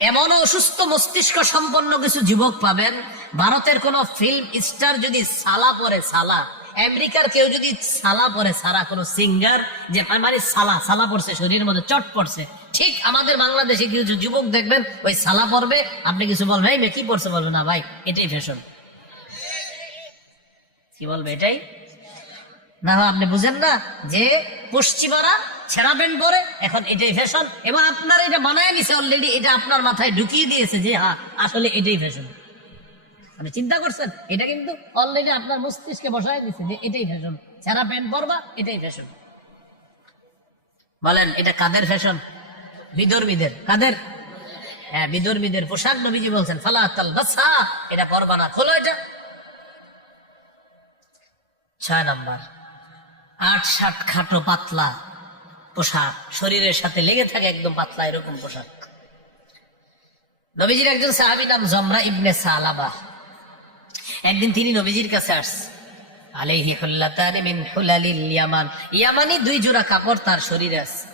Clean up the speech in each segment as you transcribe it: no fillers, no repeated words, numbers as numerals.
এমন অসুস্থ মস্তিষ্ক সম্পন্ন কিছু যুবক পাবেন, ভারতের কোন ফিল্ম স্টার যদি সালা পরে, সালা, আমেরিকার কেউ যদি সালা পরে, সারা কোন সিঙ্গার যে মানে সালা সালা পড়ছে, শরীরের মধ্যে চট পড়ছে, ঠিক আমাদের বাংলাদেশে কিছু যুবক দেখবেন ওই সালা পরবে, আপনি কিছু বলবেন এই মেয়ে কি পড়ছে, বলবে না ভাই এটাই ফ্যাশন। কি বলবে এটাই না, আপনি বুঝেন না যে পশ্চিমারা ছেঁড়া প্যান্ট পরে এখন এটাই ফ্যাশন, এবং আপনার এটা বানায় নিছে অলরেডি, এটা আপনার মাথায় ঢুকিয়ে দিয়েছে যে হ্যাঁ আসলে এটাই ফ্যাশন। আপনি চিন্তা করছেন, এটা কিন্তু অলরেডি আপনার মস্তিষ্কে বসায় দিচ্ছে যে এটাই ফ্যাশন, ছেঁড়া প্যান্ট পরবা এটাই ফ্যাশন। বলেন এটা কাদের ফ্যাশন? বিধর্মীদের। কাদের? হ্যাঁ, বিধর্মীদের পোশাক নবীজি বলছেন ফালা তালবাসা, এটা পরবা না, খোলো এটা। 6 নাম্বার, 8-7 খাটো পাতলা পোশাক, শরীরের সাথে লেগে থাকে একদম পাতলা এরকম পোশাক। নবীজির একজন সাহাবী নাম জমরা ইবনে সালাবা, একদিন তিনি নবীজির কাছে আসছে, আলাইহি হুল্লাতানি মিন হুলালিল ইয়ামান, ইয়ামানি 2 জোড়া কাপড় তার শরীরে আছে।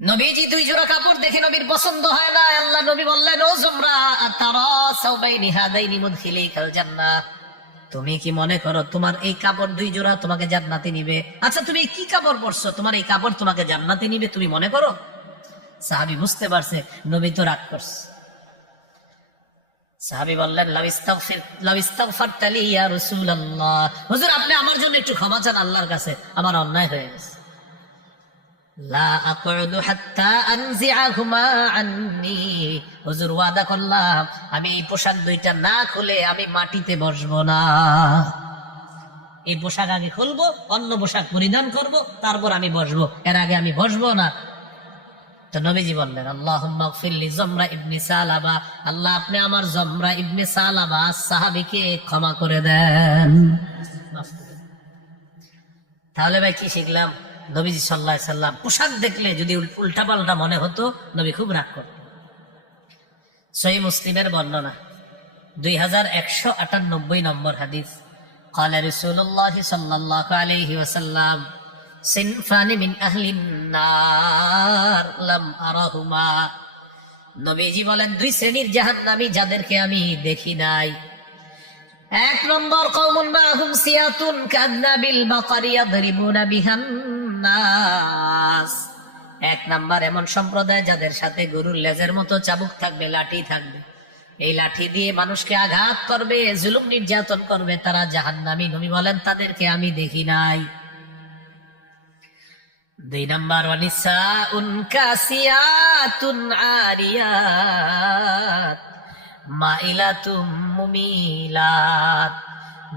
নবীজি 2 জোড়া কাপড় দেখে নবীর পছন্দ হয় না। আল্লাহ নবী বললেন, ও জমরা আতারা সাওবাইনি হাদাইনি মুদখিলিকাল জান্নাহ, তুমি কি মনে করো তোমার এই কাপড় 2 জোড়া তোমাকে জান্নাতে নিবে? আচ্ছা তুমি কি কাপড় পরছো, তোমার এই কাপড় তোমাকে জান্নাতে নিবে তুমি মনে করো? সাহাবী বুঝতে পারছে নবী তো রাগ করছে। সাহাবী বললেন, লাউ ইস্তাগফারতা লি ইয়া রাসূলুল্লাহ, হুজুর আপনি আমার জন্য একটু ক্ষমা চান আল্লাহর কাছে, আমার অন্যায় হয়ে গেছে। লা আকুদু হাত্তা আনজিআহুমা আন্নি, হুজুর ওয়াদা করলাম আমি এই পোশাক 2টা না খুলে আমি মাটিতে বসবো না। এই পোশাক আগে খুলবো, অন্য পোশাক পরিধান করব, তারপর আমি বসবো, এর আগে আমি বসবো না। তো নবীজি বললেন, আল্লাহুম্মা গফির লি জমরা ইবনে সালাবা, আল্লাহ আপনি আমার জমরা ইবনে সালাবা সাহাবীকে ক্ষমা করে দেন। তাহলে ভাই কি শিখলাম? নবীজি সাল্লাল্লাহু আলাইহি সাল্লাম পোশাক দেখলে যদি উল্টাপাল্টা মনে হতো নবী খুব রাগ করতেন। সহিহ মুসলিমের বর্ণনা 2198 নম্বর হাদিস, قال رسول الله صلى الله عليه وسلم সিনফানি মিন আহলিন নার লাম আরাহুমা, নবীজি বলেন 2 শ্রেণীর জাহান্নামী যাদেরকে আমি দেখি নাই। 1 নম্বর, কওমুন মাহুম সিয়াতুন কাযনাবিল বাকারি ইয়াদরিবুনা বিহান নাস, 1 নাম্বার এমন সম্প্রদায় যাদের সাথে গরুর লেজের মতো চাবুক থাকবে, লাঠি থাকবে, এই লাঠি দিয়ে মানুষকে আঘাত করবে, জুলুম নির্যাতন করবে, তারা জাহান্নামী। নবী বলেন তাদেরকে আমি দেখি নাই। 2 নাম্বার, ওয়ানিসাউন কাসিয়াতুন আরিয়াত মাইলাতুম মুমিলাত,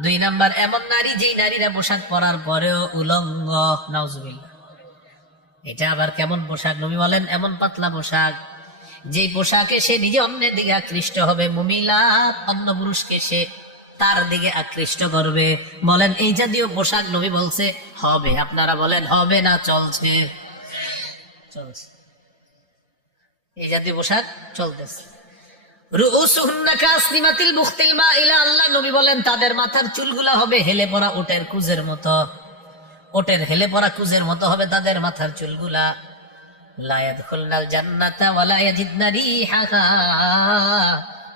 2 নাম্বার এমন নারী যেই নারীরা পোশাক পরার পরেও উলঙ্গ, নাউজুবিল্লাহ। এটা আবার কেমন পোশাক? নবী বলেন এমন পাতলা পোশাক যেই পোশাকে সে নিজে অন্যের দিকে আকৃষ্ট হবে, মুমিলাত অন্য পুরুষকে সে তার দিকে আকৃষ্ট করবে। বলেন এই জাতীয় পোশাক নবী বলছে হবে, আপনারা বলেন হবে না চলছে? চলছে, এই জাতীয় পোশাক চলতেছে। রুউসুহুন্না কাসনিমাতিল বুখতিল মাইলা, আল্লাহ নবী বলেন তাদের মাথার চুলগুলা হবে হেলে পড়া উটের কুজের মতো, ওটের হেলে পড়া কুজের মতো হবে তাদের মাথার চুলগুলা। লা ইয়াদখুলনাল জান্নাতা ওয়া লা ইয়াজিদনা রিহাহা,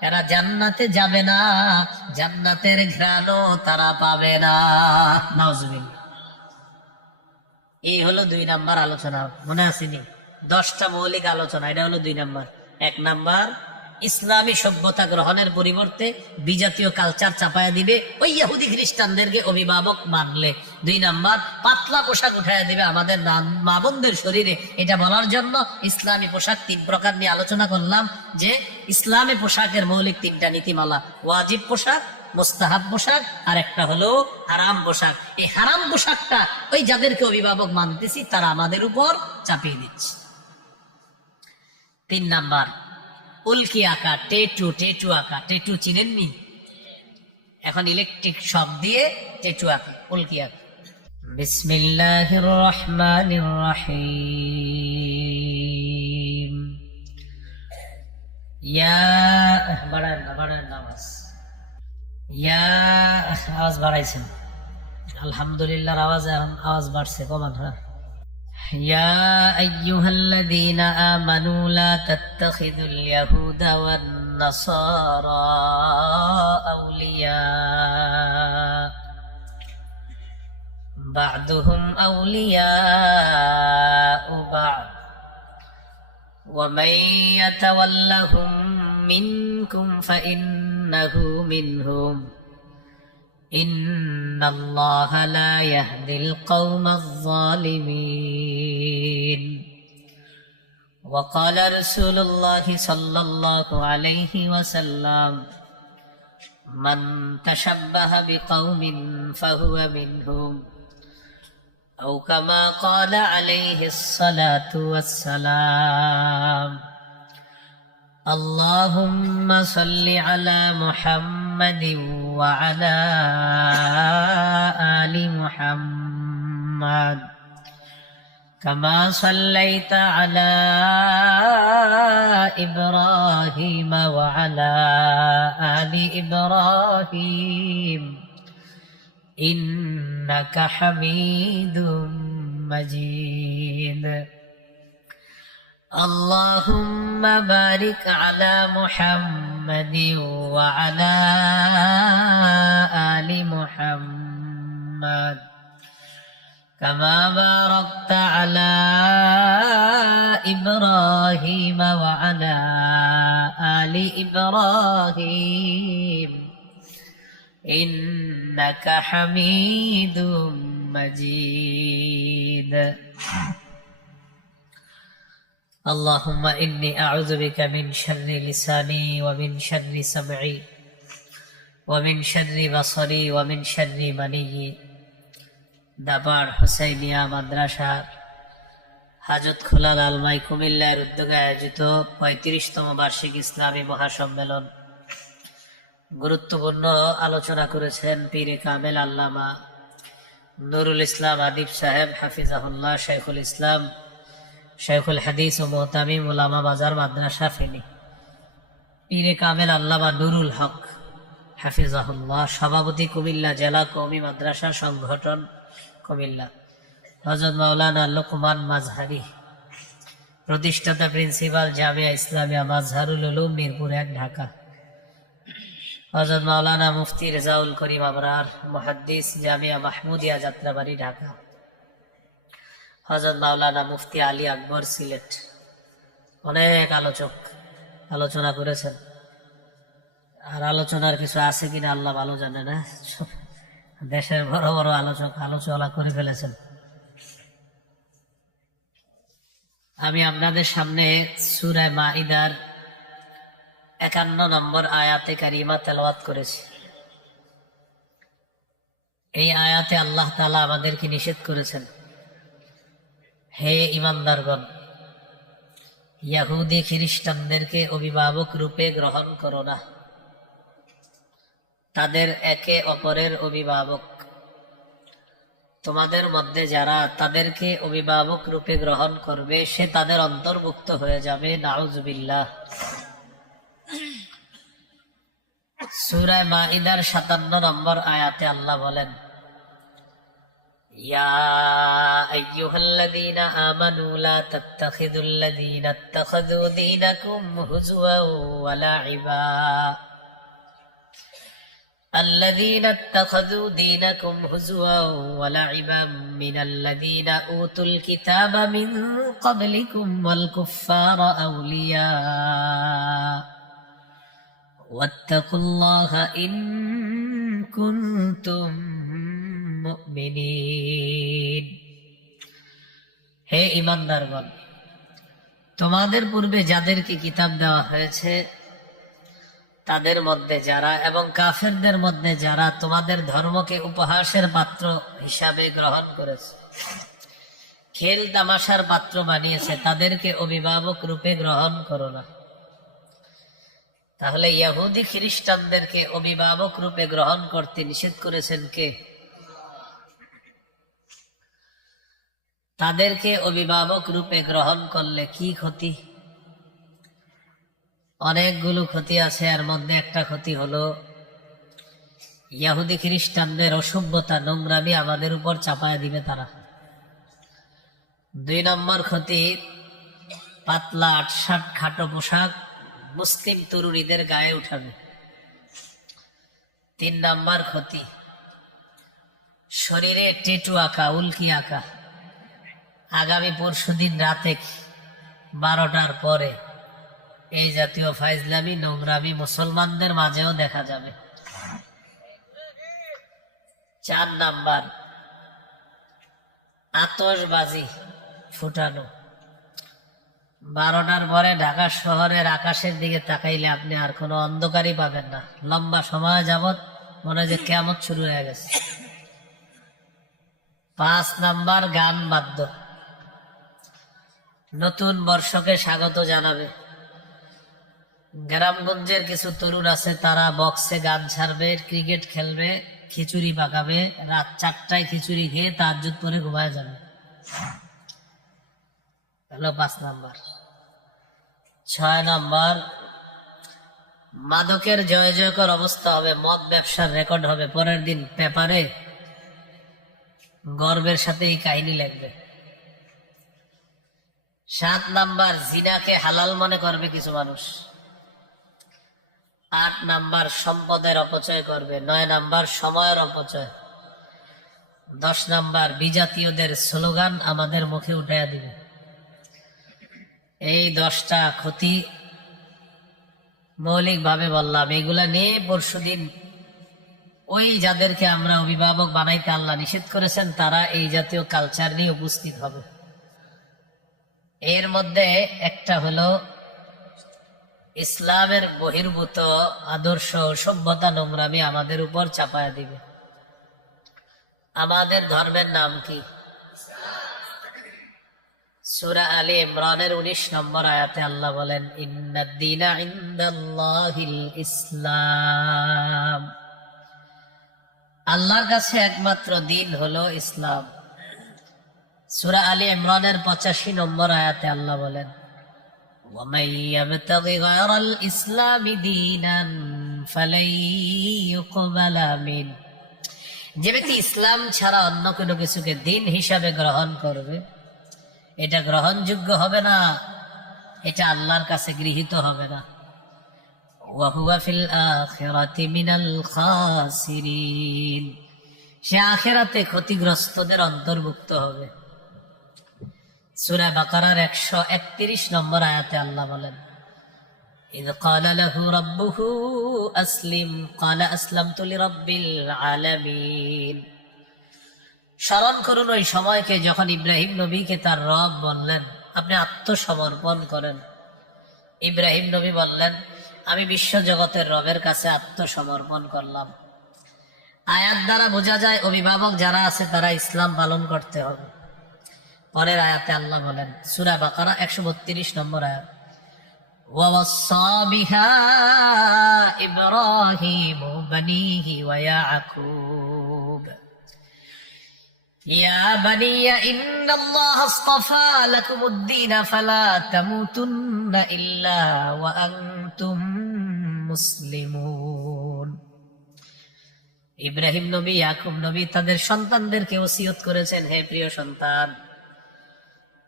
এরা জান্নাতে যাবে না, জান্নাতের ঘ্রাণও তারা পাবে না, নাউজুবিল্লাহ। এই হলো 2 নাম্বার আলোচনা, মনে আসেনি? 10টা মৌলিক আলোচনা, এটা হলো 2 নাম্বার। 1 নাম্বার, ইসলামী সভ্যতা গ্রহণের পরিবর্তে বিজাতীয় কালচার চাপায়া দিবে ওই ইহুদি খ্রিস্টানদেরকে অভিভাবক মানলে। 2 নাম্বার, পাতলা পোশাক উঠাইয়া দিবে আমাদের মা বোনদের শরীরে। এটা বলার জন্য ইসলামী পোশাক 3 প্রকার নিয়ে আলোচনা করলাম, যে ইসলামী পোশাকের মৌলিক 3টা নীতিমালা, ওয়াজিব পোশাক, মুস্তাহাব পোশাক, আর একটা হলো হারাম পোশাক। এই হারাম পোশাকটা ওই যাদেরকে অভিভাবক মানতেছি তারা আমাদের উপর চাপিয়ে দিচ্ছে। 3 নাম্বার, উল্কি আঁকা, টেটু আঁকা। টেটু চিনেননি? এখন ইলেকট্রিক শক দিয়ে টেটু আঁকা, উল্কি আঁকা। বিসমিল্লাহির রহমানির রহিম, ইয়া বাড়ান না আওয়াজ, ইয়া আওয়াজ বাড়াইছেন, আলহামদুলিল্লাহ আওয়াজ বাড়ছে, কমান। يا أيها الذين آمنوا لا تتخذوا اليهود والنصارى أولياء بعضهم أولياء بعض ومن يتولهم منكم فإنه منهم إن الله لا يهدي القوم الظالمين وقال رسول الله صلى الله عليه وسلم من تشبه بقوم فهو منهم أو كما قال عليه الصلاة والسلام اللهم صل على محمد وعلى آل محمد كما صليت على إبراهيم وعلى آل إبراهيم إنك حميد مجيد اللهم بارك على محمد وعلى آل محمد كما باركت على إبراهيم وعلى آل إبراهيم إنك حميد مجيد اللهم إني أعوذ بك من شر لساني ومن شر سمعي ومن شر بصري ومن شر مني দাবার হুসাইনিয়া মাদ্রাসার হাজত খোলা লালমাই কুমিল্লার উদ্যোগে আয়োজিত ৩৫তম বার্ষিক ইসলামী মহাসম্মেলন গুরুত্বপূর্ণ আলোচনা করেছেন পীরে কামেল আল্লামা নুরুল ইসলাম আদিব সাহেব হাফিজাহুল্লাহ, শাইখুল ইসলাম, শাইখুল হাদিস ও মুহতামিম উলামা বাজার মাদ্রাসা ফেনী, পীরে কামেল আল্লামা নুরুল হক হাফিজাহুল্লাহ, সভাপতি কুমিল্লা জেলা কওমি মাদ্রাসা সংগঠন কুমিল্লা, হযরত মাওলানা লোকমান মাজহারি, প্রতিষ্ঠাতা প্রিন্সিপাল জামিয়া ইসলামিয়া মাজহারুল উলুম মিরপুর ১ ঢাকা, হযরত মাওলানা মুফতি রেজাউল করিম আবরার মুহাদ্দিস জামিয়া মাহমুদিয়া যাত্রাবাড়ি ঢাকা, হযরত মাওলানা মুফতি আলী আকবর সিলেট। অনেক আলোচক আলোচনা করেছেন, আর আলোচনার কিছু আছে কিনা আল্লাহ ভালো জানে না। দেশের বড় বড় আলোচক আলোচনা করে ফেলেছেন। আমি আপনাদের সামনে সূরা মাইদার ৫১ নম্বর আয়াতে কারিমা তেলাওয়াত করেছি। এই আয়াতে আল্লাহ তাআলা আমাদেরকে নিষেধ করেছেন, হে ঈমানদারগণ, ইহুদি খ্রিস্টানদেরকে অভিভাবক রূপে গ্রহণ করো না, তাদের একে অপরের অভিভাবক। তোমাদের মধ্যে যারা তাদেরকে অভিভাবক রূপে গ্রহণ করবে সে তাদের অন্তর্ভুক্ত হয়ে যাবে, নাউজুবিল্লাহ। সূরা মাইদার ৫৭ নম্বর আয়াতে আল্লাহ বলেন, ইয়া আইয়ুহাল্লাযীনা আমানু লা তাত্তাখিযুল্লাযীনা ইত্তাখাযু দীনাকুম হুজওয়াও ওয়া লা'iবা الذين اتخذوا دينكم هزوا ولعبا من الذين أوتوا الكتاب من قبلكم والكفار أولياء واتقوا الله إن كنتم মুমিনিন। হে ঈমানদারগণ, তোমাদের পূর্বে যাদেরকে কিতাব দেওয়া হয়েছে তাদের মধ্যে যারা এবং কাফেরদের মধ্যে যারা তোমাদের ধর্মকে উপহাসের পাত্র হিসাবে গ্রহণ করেছে, খেল তামাশার পাত্র বানিয়েছে, তাদেরকে অভিভাবক রূপে গ্রহণ করো না। তাহলে ইহুদি খ্রিস্টানদেরকে অভিভাবক রূপে গ্রহণ করতে নিষেধ করেছেন কে? তাদেরকে অভিভাবক রূপে গ্রহণ করলে কি ক্ষতি? অনেকগুলো ক্ষতি আছে। এর মধ্যে একটা ক্ষতি হলো ইহুদি খ্রিস্টানদের অসভ্যতা, নোংরামি আমাদের উপর চাপায় দিবে তারা। দুই নম্বর ক্ষতি, পাতলা আটসাট খাটো পোশাক মুসলিম তরুণীদের গায়ে উঠাবে। তিন নম্বর ক্ষতি, শরীরে টেটু আঁকা, উল্কি আঁকা। আগামী পরশুদিন রাতে 12টার পরে এই জাতীয় ফাইজলামি নোংরামি মুসলমানদের মাঝেও দেখা যাবে। 4 নাম্বার, আতশবাজি ফুটানো। 12টার পরে ঢাকা শহরের আকাশের দিকে তাকাইলে আপনি আর কোনো অন্ধকারই পাবেন না। লম্বা সময় যাবত মনে হয় যে কিয়ামত শুরু হয়ে গেছে। 5 নাম্বার, গান বাদ্য। নতুন বর্ষকে স্বাগত জানাবে। গ্রামগঞ্জের কিছু তরুণ আছে, তারা বক্সে গান ছাড়বে, ক্রিকেট খেলবে, খিচুড়ি পাকাবে, রাত 4টায় খিচুড়ি খেয়ে তাহাজ্জুদ পরে ঘুমায় যাবে। হলো 5 নাম্বার। 6 নাম্বার, মাদকের জয় জয়কর অবস্থা হবে, মদ ব্যবসার রেকর্ড হবে, পরের দিন পেপারে গর্বের সাথে এই কাহিনী লিখবে। 7 নাম্বার, জিনাকে হালাল মনে করবে কিছু মানুষ। 8 নাম্বার, সম্পদের অপচয় করবে। 9 নাম্বার, সময়ের অপচয়। 10 নাম্বার, বিজাতীয়দের স্লোগান আমাদের মুখে উঠাইয়া দিবে। এই 10টা ক্ষতি মৌলিক ভাবে বললাম। এগুলা নিয়ে পরশুদিন ওই যাদেরকে আমরা অভিভাবক বানাইতে আল্লাহ নিষেধ করেছেন, তারা এই জাতীয় কালচার নিয়ে উপস্থিত হবে। এর মধ্যে একটা হলো ইসলামের বহির্ভূত আদর্শ সভ্যতা নোংরামি আমাদের উপর চাপায়া দিবে। আমাদের ধর্মের নাম কি? সূরা আলে ইমরানের 19 নম্বর আয়াতে আল্লাহ বলেন, ইন্নাদ-দীনা ইনদাল্লাহিল ইসলাম। আল্লাহর কাছে একমাত্র দিন হলো ইসলাম। সূরা আলে ইমরানের 85 নম্বর আয়াতে আল্লাহ বলেন, وَمَن يَبْتَغِ غَيْرَ الْإِسْلَامِ دِينًا فَلَن يُقْبَلَ مِنْهُ। যে ব্যক্তি ইসলাম ছাড়া অন্য কোনো কিছুকে দিন হিসাবে গ্রহণ করবে, এটা গ্রহণযোগ্য হবে না, এটা আল্লাহর কাছে গৃহীত হবে না। وَهُوَ فِي الْآخِرَةِ مِنَ الْخَاسِرِينَ। সে আখিরাতে ক্ষতিগ্রস্তদের অন্তর্ভুক্ত হবে। সূরা বাকারার 131 নম্বর আয়াতে আল্লাহ বলেন, إِذْ قَالَ لَهُ رَبُّهُ أَسْلِمْ قَالَ أَسْلَمْتُ لِرَبِّ الْعَالَمِينَ। স্মরণ করুন ওই সময়কে যখন ইব্রাহিম নবীকে তার রব বললেন, আপনি আত্মসমর্পণ করেন। ইব্রাহিম নবী বললেন, আমি বিশ্ব জগতের রবের কাছে আত্মসমর্পণ করলাম। আয়াত দ্বারা বোঝা যায় অভিভাবক যারা আছে তারা ইসলাম পালন করতে হবে। পরের আয়াতে আল্লাহ বলেন, সূরা বাকারা 132 নম্বর আয়াত, ওয়াসাসা বিহা ইব্রাহিমু বানিহি ওয়া ইয়াকুব ইয়া বানিয়া ইন্নাল্লাহা আসতাফা লাকুমুদ-দীন ফালা তামুতুন্না ইল্লা ওয়া আনতুম মুসলিমুন। ইব্রাহিম নবী, ইয়াকুব নবী তাদের সন্তানদেরকে ওসিয়ত করেছেন, হে প্রিয় সন্তান,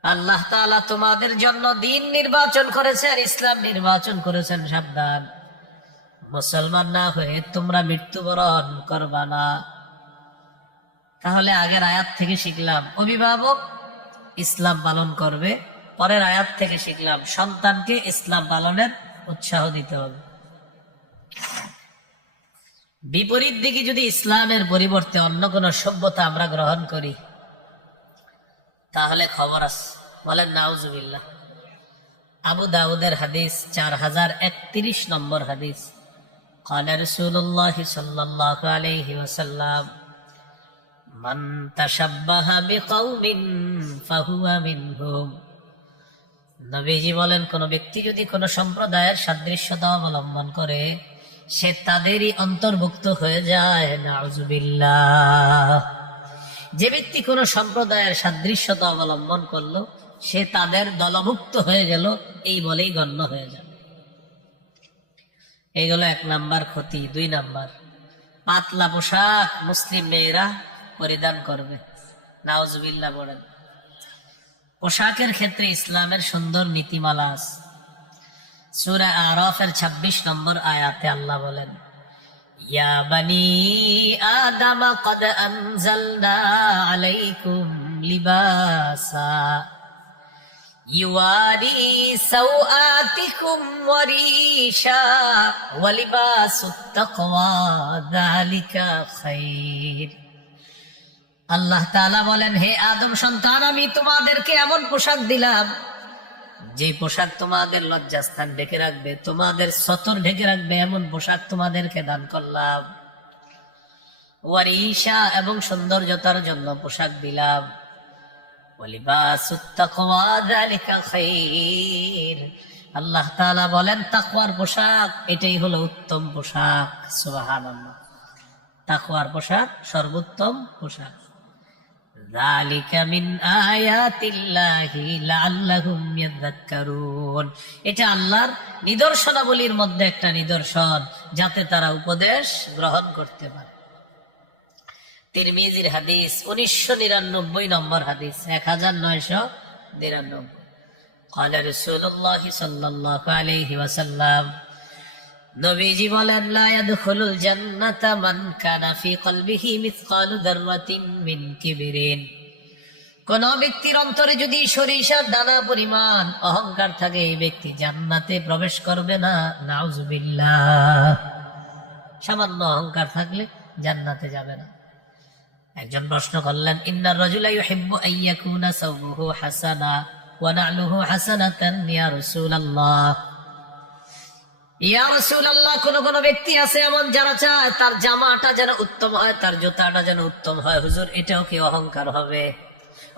আল্লাহ তাআলা তোমাদের জন্য দিন নির্বাচন করেছেন, ইসলাম নির্বাচন করেছেন, সাবধান, মুসলমান না হয়ে তোমরা মৃত্যুবরণ করবা না। তাহলে আগের আয়াত থেকে শিখলাম অভিভাবক ইসলাম পালন করবে, পরের আয়াত থেকে শিখলাম সন্তানকে ইসলাম পালনের উৎসাহ দিতে হবে। বিপরীত দিকে যদি ইসলামের পরিবর্তে অন্য কোন সভ্যতা আমরা গ্রহণ করি, তাহলে খবর আছে। বলেন নাউজুবিল্লাহ। আবু দাউদের হাদিস 4031 নম্বর হাদিস, قال رسول الله صلى الله عليه وسلم من تشبه بقوم فهو منهم। নবীজি বলেন, কোন ব্যক্তি যদি কোন সম্প্রদায়ের সাদৃশ্যতা অবলম্বন করে, সে তাদেরই অন্তর্ভুক্ত হয়ে যায়। নাউজুবিল্লাহ। যে ব্যক্তি কোন সম্প্রদায়ের সাদৃশ্যতা অবলম্বন করলো, সে তাদের দলভুক্ত হয়ে গেল, এই বলেই গণ্য হয়ে যাবে। এইগুলো 1 নাম্বার ক্ষতি। 2 নাম্বার, পাতলা পোশাক মুসলিম মেয়েরা পরিধান করবে। নাউজুবিল্লাহ বলেন। পোশাকের ক্ষেত্রে ইসলামের সুন্দর নীতিমালা আছে। সূরা আরাফের 26 নম্বর আয়াতে আল্লাহ বলেন, ইয়া বানি আদম কদ আনজালনা আলাইকুম লিবাসা ইউয়ারি সাওআতিকুম ওয়ারিশা ওয়া লিবাসুত তাকওয়া যালিকা খায়র। আল্লাহ তাআলা বলেন, হে আদম সন্তান, আমি তোমাদেরকে এমন পোশাক দিলাম যে পোশাক তোমাদের লজ্জাস্থান ঢেকে রাখবে, তোমাদের সতর ঢেকে রাখবে, এমন পোশাক তোমাদেরকে দান করলাম। ওয়ারিশা, এবং সৌন্দর্যতার জন্য পোশাক দিলাম। ওয়ালিবাসুত তাকওয়া যালিকা খায়র। আল্লাহ তাআলা বলেন, তাকওয়ার পোশাক এটাই হলো উত্তম পোশাক। সুবহানাল্লাহ। তাকওয়ার পোশাক সর্বোত্তম পোশাক। যালিকা মিন আয়াতিল্লাহি লাআল্লাহুম ইয়াযাক্কারুন। এটা আল্লাহর নিদর্শনাবলীর মধ্যে একটা নিদর্শন, যাতে তারা উপদেশ গ্রহণ করতে পারে। তিরমিজির হাদিস, 1999 নম্বর হাদিস, 1999। قال رسول الله صلى الله عليه وسلم, নবীজি বলেন, লা ইয়াদখুলুল জান্নাতা মান কানা ফি কলবিহি মিসকালু যাররাতিন মিন কিবরিন। কোন ব্যক্তির অন্তরে যদি সরিষার দানা পরিমাণ অহংকার থাকে, এই ব্যক্তি জান্নাতে প্রবেশ করবে না। নাউজুবিল্লাহ। সামান্য অহংকার থাকলে জান্নাতে যাবে না। একজন প্রশ্ন করলেন, ইন্নার রাজুলা ইউহিব্বু আইয়াকুনা সাওবুহু হাসানা ওয়া না'লুহু হাসানাতান ইয়া রাসূলুল্লাহ। ইয়া রাসূলুল্লাহ, কোন ব্যক্তি আছে এমন যারা চায় তার জামাটা যেন উত্তম হয়, তার জুতাটা যেন উত্তম হয়। হুজুর, এটাও কি অহংকার হবে?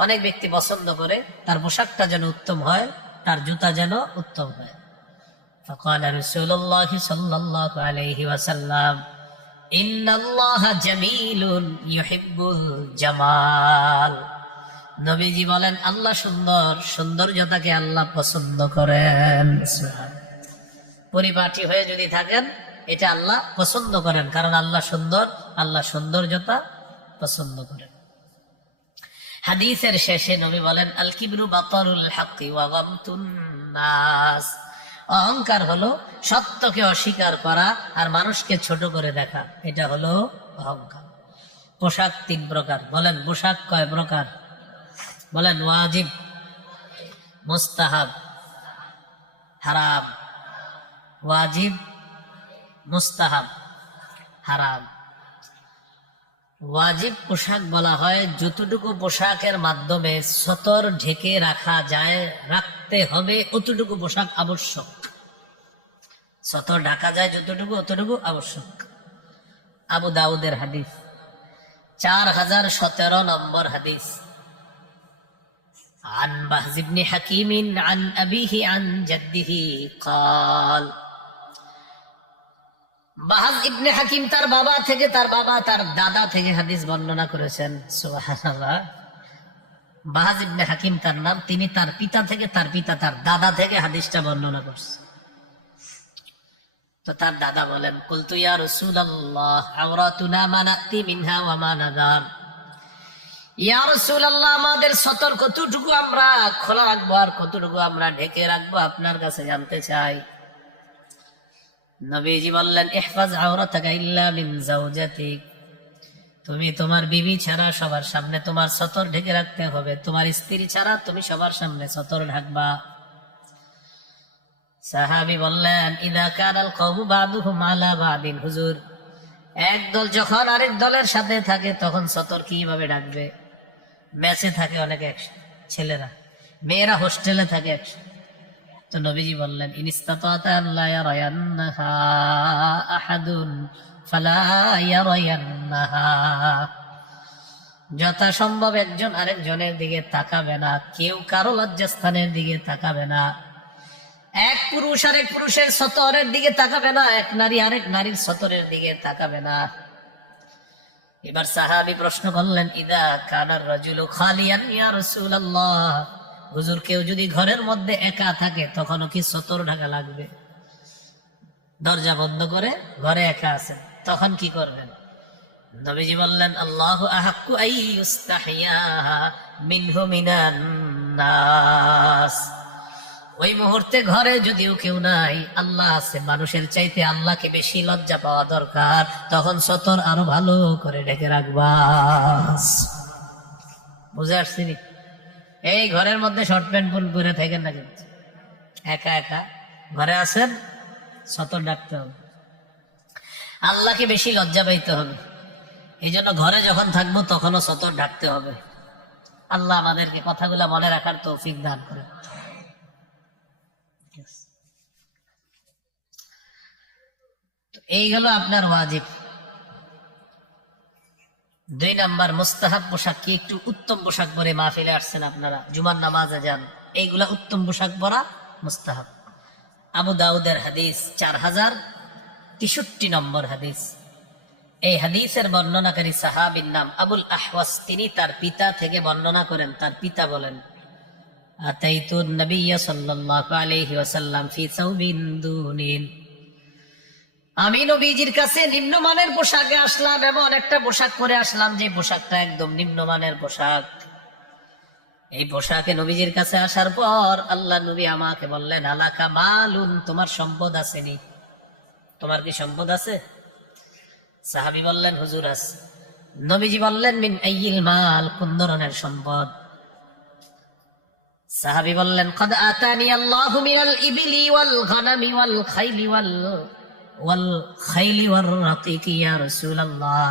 অনেক ব্যক্তি পছন্দ করে তার পোশাকটা যেন উত্তম হয়, তার জুতা যেন উত্তম হয়। ফাকাল রাসূলুল্লাহ সাল্লাল্লাহু আলাইহি ওয়াসাল্লাম, ইন্নাল্লাহা জামিলুন ইউহিব্বুল জামাল। নবীজি বলেন, আল্লাহ সুন্দর, সৌন্দর্যতাকে আল্লাহ পছন্দ করেন। পরিপাটি হয়ে যদি থাকেন, এটা আল্লাহ পছন্দ করেন, কারণ আল্লাহ সুন্দর, আল্লাহ সৌন্দর্যতা পছন্দ করেন। হাদিসের শেষে নবী বলেন, আল কিবরু বাতারুল হাক্কি ওয়া গামতুন নাস। অহংকার হলো সত্যকে অস্বীকার করা আর মানুষকে ছোট করে দেখা, এটা হলো অহংকার। পোশাক 3 প্রকার। বলেন, পোশাক কয় প্রকার? বলেন, ওয়াজিব, মুস্তাহাব, হারাম। ওয়াজিব, মুস্তাহাব, হারাম। ওয়াজিব পোশাক বলা হয় যতটুকু পোশাকের মাধ্যমে সতর ঢেকে রাখা যায়, রাখতে হবে, অতটুকু পোশাক আবশ্যক। সতর ঢাকা যায় যতটুকু, অতটুকু আবশ্যক। আবু দাউদের হাদিস, 4017 নম্বর হাদিস। عن بهز بن حكيم عن أبيه عن جده قال, বাহাজ ইবনে হাকিম তার বাবা থেকে, তার বাবা তার দাদা থেকে হাদিস বর্ণনা করেছেন। সুবহানাল্লাহ। বাহাজ ইবনে হাকিম তার নাম, তিনি তার পিতা থেকে, তার পিতা তার দাদা থেকে হাদিসটা বর্ণনা করছে। তো তার দাদা বলেন, কুলতু ইয়া রাসূলুল্লাহ আওরাতুনা মা নাতি মিনহা ওয়া মা নাদার। ইয়া রাসূলুল্লাহ, আমাদের সতর কতটুকু আমরা খোলা রাখবো আর কতটুকু আমরা ঢেকে রাখবো, আপনার কাছে জানতে চাই। নবীজি বললেন, ইহফাজ আওরাতাকা ইল্লা মিন যাওজাতিক। তুমি তোমার বিবি ছাড়া সবার সামনে তোমার সতর ঢেকে রাখতে হবে। তোমার স্ত্রী ছাড়া তুমি সবার সামনে সতর ঢাকবা। সাহাবী বললেন, ইদা কানাল কওমু বাদুহুম আলা বাদিন। হুজুর, এক দল যখন আরেক দলের সাথে থাকে তখন সতর কিভাবে ঢাকবে? ম্যাচে থাকে অনেক একসাথে ছেলেরা, মেয়েরা হোস্টেলে থাকে একসাথে। তো নবীজি বললেন, ইনিস্তাতাতা আল্লা ইয়ারায়ান্নাহা আহাদুন ফালা ইয়ারায়ান্নাহা। যথাসম্ভব একজন আরেকজনের দিকে তাকাবে না, কেউ কারো লজ্জাস্থানের দিকে তাকাবে না। এক পুরুষ আরেক পুরুষের সতরের দিকে তাকাবে না, এক নারী আরেক নারীর সতরের দিকে তাকাবে না। এবার সাহাবী প্রশ্ন করলেন, ইদা কানার রাজুলু খালিয়ান ইয়া রাসূলুল্লাহ। হুজুর, কেউ যদি ঘরের মধ্যে একা থাকে তখনও কি সতর ঢাকা লাগবে? দরজা বন্ধ করে ঘরে একা আছেন, তখন কি করবেন? নবীজি বললেন, আল্লাহু আহাক্কু আইয়ুস্তাহিয়া মিনহু মিনান নাস। ওই মুহূর্তে ঘরে যদিও কেউ নাই, আল্লাহ আছে, মানুষের চাইতে আল্লাহকে বেশি লজ্জা পাওয়া দরকার, তখন সতর আরো ভালো করে ডেকে রাখবা। বুঝে আসছি? এই ঘরের মধ্যে শর্ট প্যান্ট ফুল পরে থাকেন না, কিন্তু একা একা ঘরে আছেন, সতর ডাকতে হবে, আল্লাহকে বেশি লজ্জা পাইতে হবে। এই জন্য ঘরে যখন থাকবো তখনও সতর ডাকতে হবে। আল্লাহ আমাদেরকে কথাগুলা মনে রাখার তৌফিক দান করে। এই হলো আপনার ওয়াজিব। 2 নাম্বার মুস্তাহাব পোশাক কি? একটু উত্তম পোশাক পরে মাহফিলে আসছেন আপনারা, জুমার নামাজে যান, এইগুলা উত্তম পোশাক পরা মুস্তাহাব। আবু দাউদের হাদিস 4063 নম্বর হাদিস। এই হাদিসের বর্ণনাকারী সাহাবীর নাম আবুল আহওয়াস। তিনি তার পিতা থেকে বর্ণনা করেন। তার পিতা বলেন, আতাইতুন নবিয়্য সাল্লাল্লাহু আলাইহি ওয়াসাল্লাম ফি সাওবিন দুনিন। আমি নবীজির কাছে নিম্নমানের পোশাকে আসলাম, এমন একটা পোশাক পরে আসলাম যে পোশাকটা একদম নিম্নমানের পোশাক। এই পোশাকে নবীজির কাছে আসার পর আল্লাহ নবী আমাকে বললেন, আলাকা মালুন, তোমার সম্পদ আসেনি? তোমার কি সম্পদ আছে? সাহাবী বললেন, হুজুর আছে। নবীজি বললেন, মিন আইয়িল মাল, কোন ধরনের সম্পদ? সাহাবী বললেন, কদ আতানি আল্লাহু মিনাল ইবিলি ওয়াল গানামি ওয়াল খাইলি ওয়ার রাকিকি ইয়া রাসূলুল্লাহ।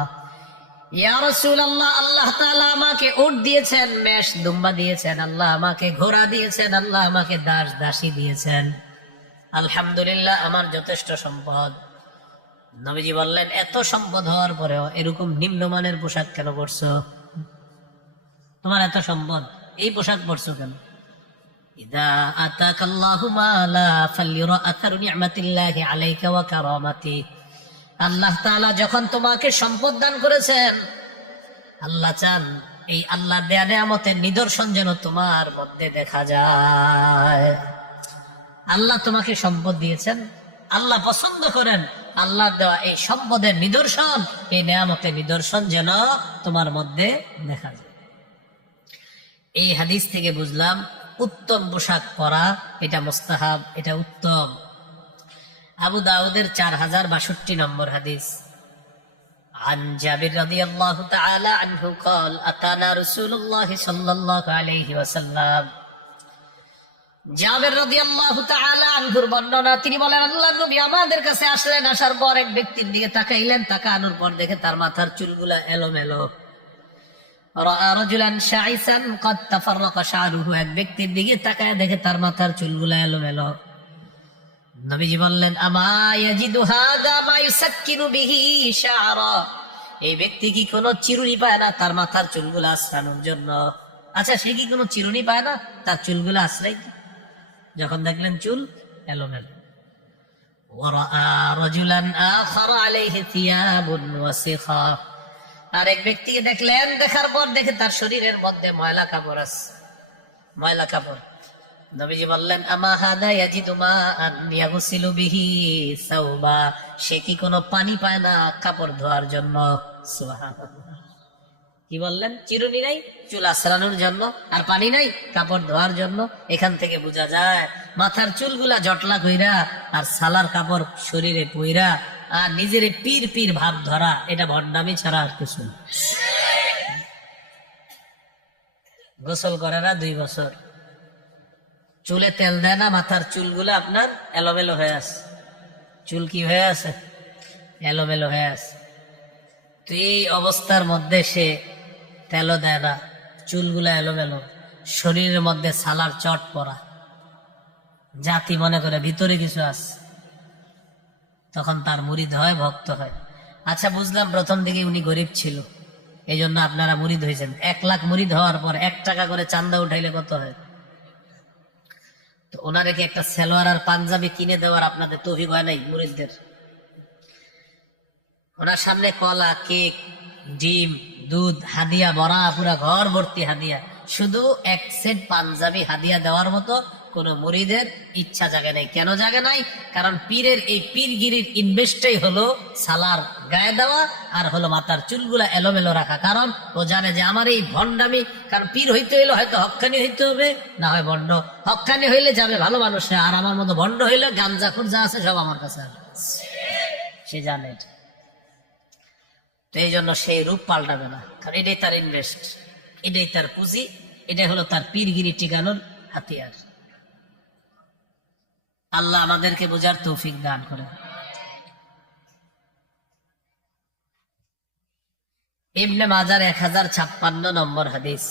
ইয়া রাসূলুল্লাহ, আল্লাহ তাআলা আমাকে উট দিয়েছেন, মেষ দুম্বা দিয়েছেন, আল্লাহ আমাকে ঘোড়া দিয়েছেন, আল্লাহ আমাকে দাস দাসী দিয়েছেন, আলহামদুলিল্লাহ, আমার যথেষ্ট সম্পদ। নবীজি বললেন, এত সম্পদ হওয়ার পরেও এরকম নিম্নমানের পোশাক কেন পরছো? তোমার এত সম্পদ, এই পোশাক পরছো কেন? ইদা আতাকাল্লাহু মালা ফালিরা আথারু নি'মাতিল্লাহি আলাইকা ওয়া কারামাতি। আল্লাহ তাআলা যখন তোমাকে সম্পদ দান করেছেন, আল্লাহ চান এই আল্লাহর দেয়া নিয়ামতের নিদর্শন যেন তোমার মধ্যে দেখা যায়। আল্লাহ তোমাকে সম্পদ দিয়েছেন, আল্লাহ পছন্দ করেন আল্লাহর দেওয়া এই সম্পদের নিদর্শন, এই নিয়ামতের নিদর্শন যেন তোমার মধ্যে দেখা যায়। এই হাদিস থেকে বুঝলাম উত্তম পোশাক পরা এটা মুস্তাহাব, এটা উত্তম। আবু দাউদের 4062 নম্বর হাদিস। عن جابر رضي الله تعالى عنه قال أتانا رسول الله صلى الله عليه وسلم। জাবের রাদিয়াল্লাহু তাআলা আনহুর বর্ণনা, তিনি বলেন, আল্লাহর নবী আমাদের কাছে আসলেন, আসার পর এক ব্যক্তির দিকে তাকাইলেন, তাকানোর পর দেখে তার মাথার চুলগুলা এলোমেলো। রাআ রাজুলান শাইসান قد تفرق شعره, এক ব্যক্তির দিকে তাকায় দেখে তার মাথার চুলগুলা এলোমেলো। নবীজি বললেন, আমা ইয়াজিদু হাদা মা ইউসাক্কিনু বিহি শা'রা, এই ব্যক্তি কি কোনো চিরুনি পায় না তার মাথার চুলগুলা আশ্রানোর জন্য? আচ্ছা, সে কি কোনো চিরুনি পায় না তার চুলগুলা আশ্রাই? যখন দেখলেন চুল এলোমেলো। ওয়ারাআ রাজুলান আখার আলাইহি থিয়াবুন ওয়াসিখা, আর এক ব্যক্তিকে দেখলেন, দেখার পর দেখে তার শরীরের মধ্যে ময়লা কাপড় আছে, ময়লা কাপড়। নবীজি বললেন, আমা হাদা ইয়াজিদু মাআন ইয়াগসিলু বিহি সাওবা, সে কি কোনো পানি পায় না কাপড় ধোয়ার জন্য? সুবহানাল্লাহ। কি বললেন? চিরুনি নাই চুল আশ্রানোর জন্য, আর পানি নাই কাপড় ধোয়ার জন্য। এখান থেকে বোঝা যায় মাথার চুলগুলা জটলা কইরা আর সালার কাপড় শরীরে পইরা আর নিজের পীর পীর ভাব ধরা, এটা ভণ্ডামি ছাড়া আর কিছু না। গোসল করে না 2 বছর, চুলে তেল দেয় না, মাথার চুলগুলো আপনার এলোমেলো হয়ে আছে। চুল কি হয়ে আছে? এলোমেলো হয়ে আছে। তো এই অবস্থার মধ্যে সে তেলও দেয় না, চুলগুলা এলোমেলো, শরীরের মধ্যে সালার চট পড়া, জাতি মনে করে ভিতরে কিছু আছে, তখন তার মুরিদ হয়, ভক্ত হয়। আচ্ছা, বুঝলাম প্রথম দিকে উনি গরিব ছিল, এই জন্য আপনারা মুরিদ হয়েছেন। 1 লাখ মুরিদ হওয়ার পর 1 টাকা করে চান্দা উঠাইলে কত হয়? তো ওনারে কি একটা সালোয়ার আর পাঞ্জাবি কিনে দেওয়ার আপনাদের তৌফিক হয় নাই মুরিদদের? ওনার সামনে কলা, কেক, ডিম, দুধ হাদিয়া ভরা, পুরা ঘর ভর্তি হাদিয়া, শুধু 1 সেট পাঞ্জাবি হাদিয়া দেওয়ার মতো কোন মুরিদের ইচ্ছা জাগে নাই। কেন জাগে নাই? কারণ পীরের এই পীরগিরির ইনভেস্টই হলো সালার গায়ে দেওয়া আর হলো মাথার চুলগুলা এলোমেলো রাখা। কারণ ও জানে যে আমার এই ভণ্ডামি, কারণ পীর হইতে হইলে হয়তো হক্কানি হইতে হবে, না হয় ভণ্ড। হক্কানি হইলে যাবে ভালো মানুষে, আর আমার মতো ভণ্ড হইলে গাঞ্জাখুর যা আছে সব আমার কাছে আসবে। সে জানে এটা, তো এই জন্য সেই রূপ পাল্টাবে না, কারণ এটাই তার ইনভেস্ট, এটাই তার পুঁজি, এটাই হলো তার পীরগিরি টিকানোর হাতিয়ার। আল্লাহ আমাদেরকে বোঝার তৌফিক দান করে। ইবনে মাজার 1056 নম্বর হাদিস।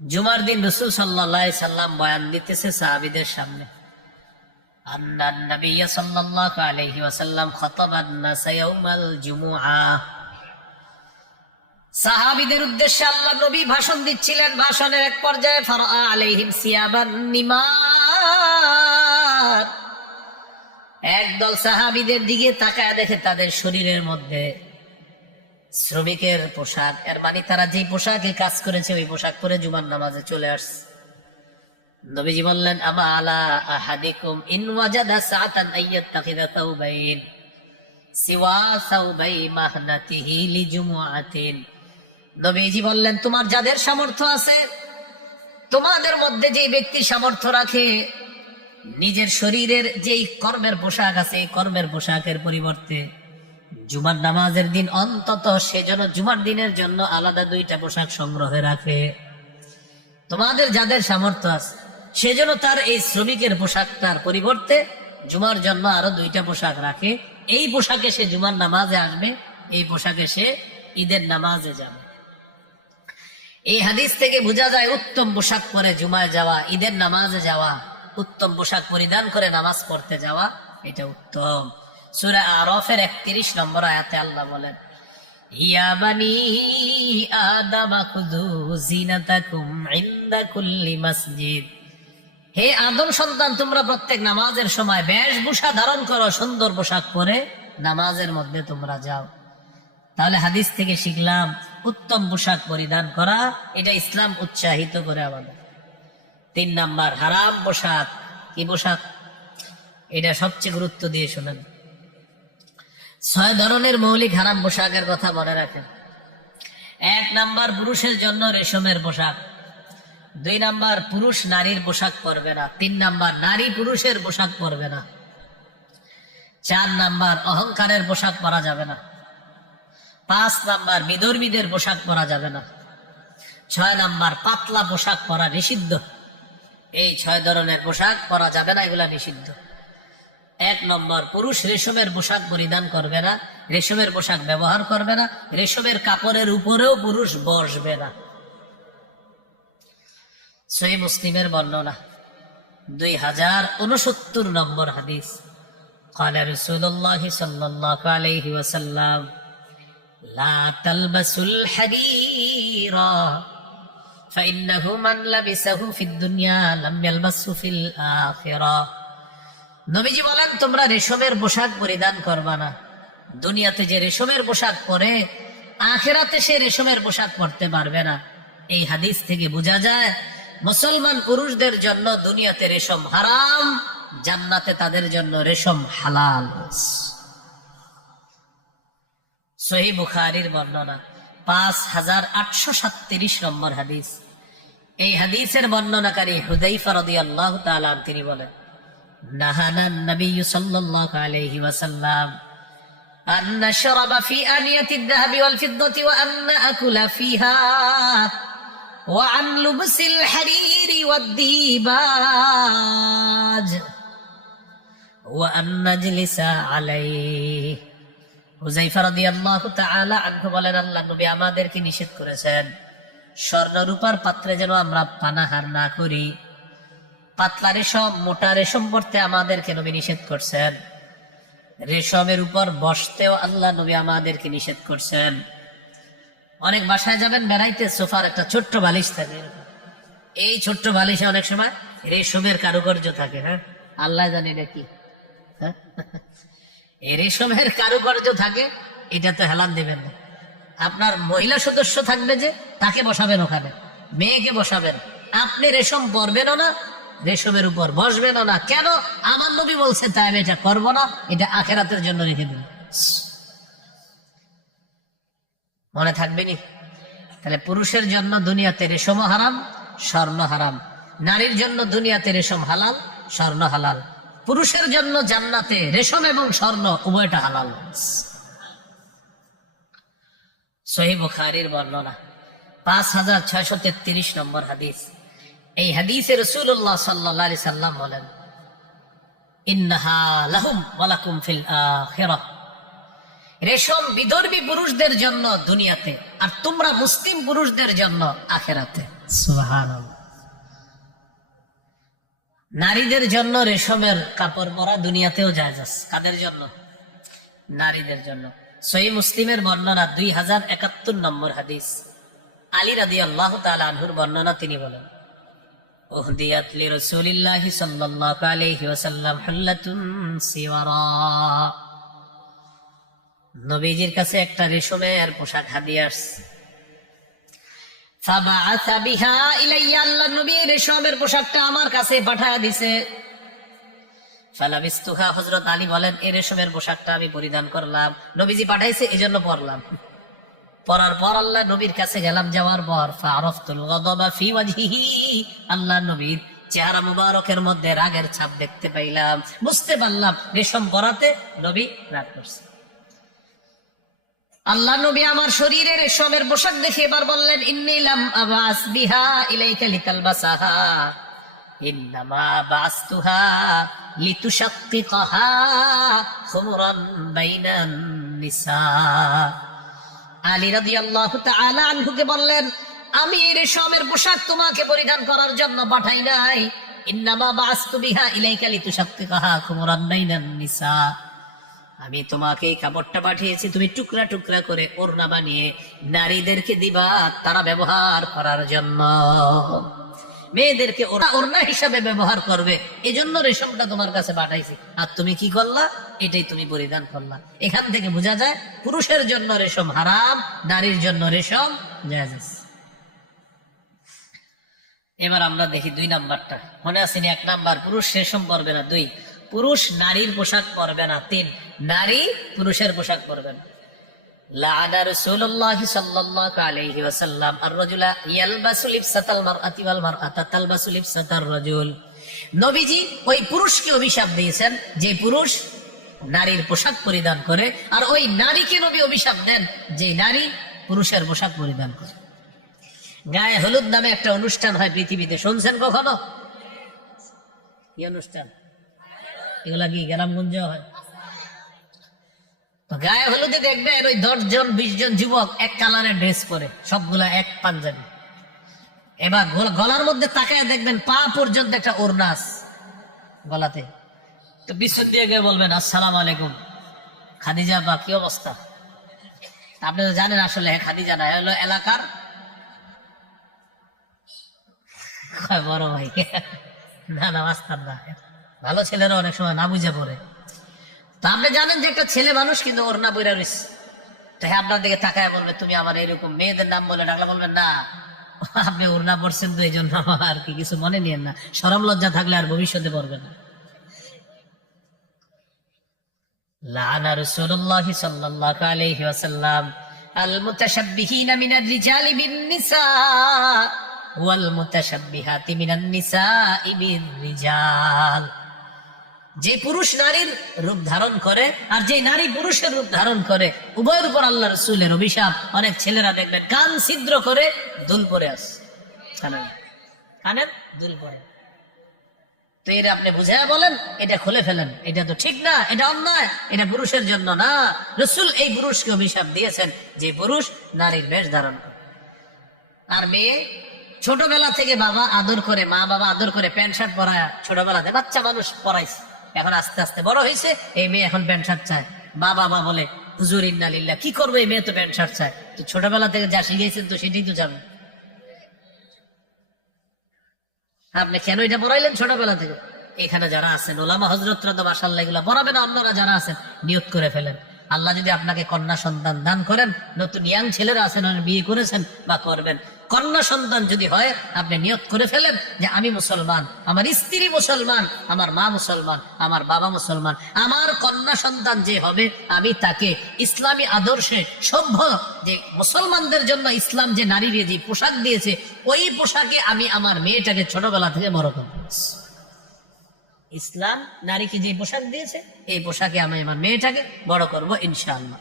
জুমার দিন রাসূল সাল্লাল্লাহু আলাইহি সাল্লাম বয়ান দিতেছে সাহাবীদের সামনে। আন্নান নবী সাল্লাল্লাহু আলাইহি ওয়াসাল্লাম খাতাবান নাস ইয়াউমাল জুমুআ। সাহাবীদের উদ্দেশ্যে আল্লাহ নবী ভাষণ দিচ্ছিলেন। ভাষণের এক পর্যায়ে ফারআ আলাইহিম সিয়াবান নিমার, একদল সাহাবীদের দিকে তাকায় দেখে তাদের শরীরের মধ্যে শ্রমিকের পোশাক, এর মানে তারা যে পোশাকে কাজ করেছে ওই পোশাক পরে জুমার নামাজে চলে আসছে। নবীজি বললেন, আমা আলা আহাদিকুম ইন ওয়াজাদা সাআতান আইয়াত্তাখিযা তাওবাইন সিওয়া সাওবাই মাহনাতিহি লিজুমুআতিন। নবীজি বললেন, তোমার যাদের সামর্থ্য আছে, তোমাদের মধ্যে যে ব্যক্তি সামর্থ্য রাখে নিজের শরীরের যেই কর্মের পোশাক আছে এই কর্মের পোশাকের পরিবর্তে জুমার নামাজের দিন অন্তত সেজন্য জুমার দিনের জন্য আলাদা 2টা পোশাক সংগ্রহে রাখে। তোমাদের যাদের সামর্থ্য আছে সেজন্য তার এই শ্রমিকের পোশাকটার পরিবর্তে জুমার জন্য আরো 2টা পোশাক রাখে। এই পোশাকে সে জুমার নামাজে আসবে, এই পোশাকে সে ঈদের নামাজে যাবে। এই হাদিস থেকে বোঝা যায় উত্তম পোশাক পরে জুমায় যাওয়া, ঈদের নামাজে যাওয়া, উত্তম পোশাক পরিধান করে নামাজ পড়তে যাওয়া, এটা উত্তম। সূরা আরাফের 31 নম্বর আয়াতে আল্লাহ বলেন, ইয়া বানি আদম খুযু জিনাতাকুম ইনদা কুল্লি মসজিদ। হে আদম সন্তান, তোমরা প্রত্যেক নামাজের সময় বেশভূষা ধারণ করো, সুন্দর পোশাক পরে নামাজের মধ্যে তোমরা যাও। তাহলে হাদিস থেকে শিখলাম উত্তম পোশাক পরিধান করা, এটা ইসলাম উৎসাহিত করে আমাদের। 3 নাম্বার, হারাম পোশাক। কি পোশাক? এটা সবচেয়ে গুরুত্ব দিয়ে শোনেন। 6 ধরনের মৌলিক হারাম পোশাকের কথা মনে রাখেন। 1 নাম্বার, পুরুষের জন্য রেশমের পোশাক। 2 নাম্বার, পুরুষ নারীর পোশাক পরবে না। 3 নাম্বার, নারী পুরুষের পোশাক পরবে না। 4 নাম্বার, অহংকারের পোশাক পরা যাবে না। 5 নাম্বার, বিধর্মীদের পোশাক পরা যাবে না। 6 নাম্বার, পাতলা পোশাক পরা নিষিদ্ধ। এই 6 ধরনের পোশাক পরা যাবে না, এগুলা নিষিদ্ধ। 1 নম্বর, পুরুষ রেশমের পোশাক পরিধান করবে না, রেশমের পোশাক ব্যবহার করবে না, রেশমের কাপড়ের উপরেও পুরুষ বসবে না। সহিহ মুসলিমের বর্ণনা 2069 নম্বর হাদিস। قال رسول الله صلى الله عليه وسلم لا تلبسوا الحرير فإنه من لبسه في الدنيا لم يلبسه في الآخرة। নবীজি বলেন, তোমরা রেশমের পোশাক পরিধান করবা না। দুনিয়াতে যে রেশমের পোশাক পরে আখিরাতে সে রেশমের পোশাক পরতে পারবে না। এই হাদিস থেকে বোঝা যায় মুসলমান পুরুষদের জন্য দুনিয়াতে রেশম হারাম, জান্নাতে তাদের জন্য রেশম হালাল। সহিহ বুখারীর বর্ণনা 5837 নম্বর হাদিস। এই হাদিসের বর্ণনাকারী হুযায়ফা রাদিয়াল্লাহু তাআলা তিনি বলেন, নাহানান নবী সাল্লাল্লাহু আলাইহি ওয়াসাল্লাম আন নাশরাবা ফি আনিয়াতিদ যাহাবি ওয়াল ফিদ্দাতি ওয়া আন নাকুলা ফিহা ওয়া আন লুবসিল হারিরি ওয়াদ দিবাজ ওয়া আন নাজলিসা আলাইহি। হুযায়ফা রাদিয়াল্লাহু তাআলা আনহু বলেন, আল্লাহর নবী আমাদেরকে নিষেধ করেছেন স্বর্ণ রূপার পাত্রে যেন আমরা পানাহার না করি। পাতলা রেশম, মোটা রেশম পরতে আমাদেরকে নবী নিষেধ করছেন। রেশমের উপর বসতেও আল্লাহ নবী আমাদেরকে নিষেধ করছেন। অনেক বাসায় যাবেন বেড়াইতে, সোফার একটা ছোট্ট বালিশ থাকে, এই ছোট্ট বালিশে অনেক সময় রেশমের কারুকার্য থাকে। হ্যাঁ, আল্লাহ জানি নাকি এই রেশমের কারুকার্য থাকে, এটাতে হেলান দেবেন না। আপনার মহিলা সদস্য থাকবে যে, তাকে বসাবেন ওখানে, মেয়েকে বসাবেন, আপনি রেশম পরবেনও না, রেশমের উপর বসবেন না। কেন? আমার নবী বলছে তাই আমি এটা করবো না, এটা আখিরাতের জন্য রেখে দেব। মনে থাকবে নি? তাহলে পুরুষের জন্য দুনিয়াতে রেশম হারাম, স্বর্ণ হারাম। নারীর জন্য দুনিয়াতে রেশম হালাল, স্বর্ণ হালাল। পুরুষের জন্য জান্নাতে রেশম এবং স্বর্ণ উভয়টা হালাল। সহিহ বুখারীর বর্ণনা 5633 নম্বর হাদিস। এই হাদিসে রাসূলুল্লাহ সাল্লাল্লাহু আলাইহি সাল্লাম বলেন, ইন্নাহা লাহুম ওয়া লাকুম ফিল আখিরাহ। রেশম বিধর্মী পুরুষদের জন্য দুনিয়াতে, আর তোমরা মুসলিম পুরুষদের জন্য আখিরাতে। সুবহানাল্লাহ। নারীদের জন্য রেশমের কাপড় পরা দুনিয়াতেও জায়েজ আছে। কাদের জন্য? নারীদের জন্য। সহিহ মুসলিমের বর্ণনা 2071 নম্বর হাদিস। আলী রাদিয়াল্লাহু তাআলা আনহুর বর্ণনা, তিনি বলেন, উহদিয়াত লিরাসূলিল্লাহি সাল্লাল্লাহু আলাইহি ওয়াসাল্লাম হুল্লাতুন সিওয়ারা। নবীজির কাছে একটা রেশমের পোশাক হাদিয়া আসছে। ফাবাআসা বিহা ইলাইয়া, আল্লাহর নবী রেশমের পোশাকটা আমার কাছে পাঠায় দিয়েছে। ফালাবিস্তুহা, হযরত আলী বলেন এই রেশমের পোশাকটা আমি পরিধান করলাম, নবীজি পাঠাইছে এজন্য পরলাম। পরার পর আল্লাহ নবীর কাছে গেলাম, যাওয়ার পর ফারাফতুল গাদাবা ফি ওয়াজহিহি, আল্লাহ নবীর চেহারা মুবারকের মধ্যে রাগের ছাপ দেখতে পাইলাম। বুঝতে পারলাম রেশম পরাতে নবী রাগ করছে। আল্লাহ নবী আমার শরীরে রেশমের পোশাক দেখে এবার বললেন, ইন্নী লাম আবাস বিহা ইলাইকা লিতালবাসাহা ইন্নামা বাসতুহা লিতুশাক্কিকাহা খুমরান বাইনান নিসা। আলী রাদিয়াল্লাহু তাআলা আনহুকে বললেন, আমি এই রেশমের পোশাক তোমাকে পরিধান করার জন্য পাঠাই নাই। ইন্নামা বাসতু বিহা ইলাইকা লিতুশাক্কিকাহা খুমরান বাইনান নিসা, আমি তোমাকে এই কাপড়টা পাঠিয়েছি তুমি টুকরা টুকরা করে ওড়না বানিয়ে নারীদেরকে দিবা, তারা ব্যবহার করার জন্য। মেয়েদেরকে ওড়না হিসাবে ব্যবহার করবে, এজন্য রেশমটা তোমার কাছে পাঠাইছি। আর তুমি কি করলা? এটাই তুমি পরিধান করলা। এখান থেকে বোঝা যায় পুরুষের জন্য রেশম হারাম, নারীর জন্য রেশম জায়েজ আছে। এবার আমরা দেখি 2 নাম্বারটা। মনে আছে না? 1 নাম্বার পুরুষ রেশম পরবে না, 2 পুরুষ নারীর পোশাক পরবে না, 3 নারী পুরুষের পোশাক পরবে না। লাআনা রাসূলুল্লাহ সাল্লাল্লাহু আলাইহি ওয়াসাল্লাম আর-রাজুলা ইয়ালবাসু লিবসাতাল মারআতি ওয়াল মারআতা তালবাসু লিবসাতার রাজুল। নবীজি ওই পুরুষকে অভিশাপ দিয়েছেন যে পুরুষ নারীর পোশাক পরিধান করে, আর ওই নারীকে নবী অভিশাপ দেন যে নারী পুরুষের পোশাক পরিধান করে। গায়ে হলুদ নামে একটা অনুষ্ঠান হয় পৃথিবীতে, শুনছেন কখনো? কি অনুষ্ঠান এগুলা? কি গ্রামগঞ্জে হয়? তো গায়ে হলুদে দেখবেন ওই 10 জন 20 জন যুবক এক কালারের ড্রেস পরে, সবগুলা এক পাঞ্জাবি। এবার গলার মধ্যে তাকায় দেখবেন পা পর্যন্ত একটা ওড়না আছে গলাতে। তো পিছন দিয়ে গিয়ে বলবেন, আসসালামু আলাইকুম খাদিজা বা কি অবস্থা? আপনি তো জানেন আসলে খাদিজা না, হলো এলাকার বড় ভাই। না না, মাস্টার না, ভালো ছেলেরা অনেক সময় না বুঝে পড়ে। তো আপনি জানেন যে একটা ছেলে মানুষ কিন্তু ওড়না পইরা রইছে, তো হ্যাঁ আপনার দিকে তাকায় বলবে, তুমি আমার এরকম মেয়েদের নাম বলে ডাকলে বলবেন না আপনি ওড়না পড়ছেন তো এই জন্য আর কি, কিছু মনে নিয়েন না, শরম লজ্জা থাকলে আর ভবিষ্যতে পড়বে না। লাআনা রাসূলুল্লাহ সাল্লাল্লাহু আলাইহি ওয়াসাল্লাম আল মুতাশাব্বিহিনা মিনার রিজালি বিন নিসা ওয়াল মুতাশাব্বিহাতি মিনান নিসাই বির রিজাল। যে পুরুষ নারীর রূপ ধারণ করে আর যে নারী পুরুষের রূপ ধারণ করে, উভয়ের উপর আল্লাহ রাসূলের অভিশাপ। অনেক ছেলেরা দেখবেন কান ছিদ্র করে দুল পরে আসে, কানের দুল পরে। তো এটা আপনি বুঝাইয়া বলেন, এটা খুলে ফেলেন, এটা তো ঠিক না, এটা অন্যায়, এটা পুরুষের জন্য না। রাসূল এই পুরুষকে অভিশাপ দিয়েছেন যে পুরুষ নারীর বেশ ধারণ করে। আর মেয়ে ছোটবেলা থেকে বাবা আদর করে, মা বাবা আদর করে প্যান্ট শার্ট পরায়, ছোটবেলাতে বাচ্চা মানুষ পরাইছে, এখন আস্তে আস্তে বড় হয়েছে, এই মেয়ে এখন প্যান্ট শার্ট চায়। বাবা বলে, হুজুর ইন্না লিল্লাহ, কি করবো, এই মেয়ে তো প্যান্ট শার্ট চায়। তো ছোটবেলা থেকে যা শিখেছেন তো সেটাই তো যাবে। আপনি কেন এটা পড়াইলেন ছোটবেলা থেকে? এখানে যারা আছেন ওলামা হযরতরা তো মাশাআল্লাহ এগুলা পড়াবে না, অন্যরা যারা আছেন নিয়ত করে ফেলেন। আল্লাহ যদি আপনাকে কন্যা সন্তান দান করেন, নতুন ইয়াং ছেলেরা আছেন বিয়ে করেছেন বা করবেন, কন্যা সন্তান যদি হয়, আপনি নিয়ত করে ফেলেন যে আমি মুসলমান, আমার স্ত্রী মুসলমান, আমার মা মুসলমান, আমার বাবা মুসলমান, আমার কন্যা সন্তান যে হবে আমি তাকে ইসলামী আদর্শে সভ্য, যে মুসলমানদের জন্য ইসলাম যে নারীর যে পোশাক দিয়েছে ওই পোশাকে আমি আমার মেয়েটাকে ছোটবেলা থেকে বড় করব। ইসলাম নারীকে যে পোশাক দিয়েছে এই পোশাকে আমি আমার মেয়েটাকে বড় করব ইনশাআল্লাহ।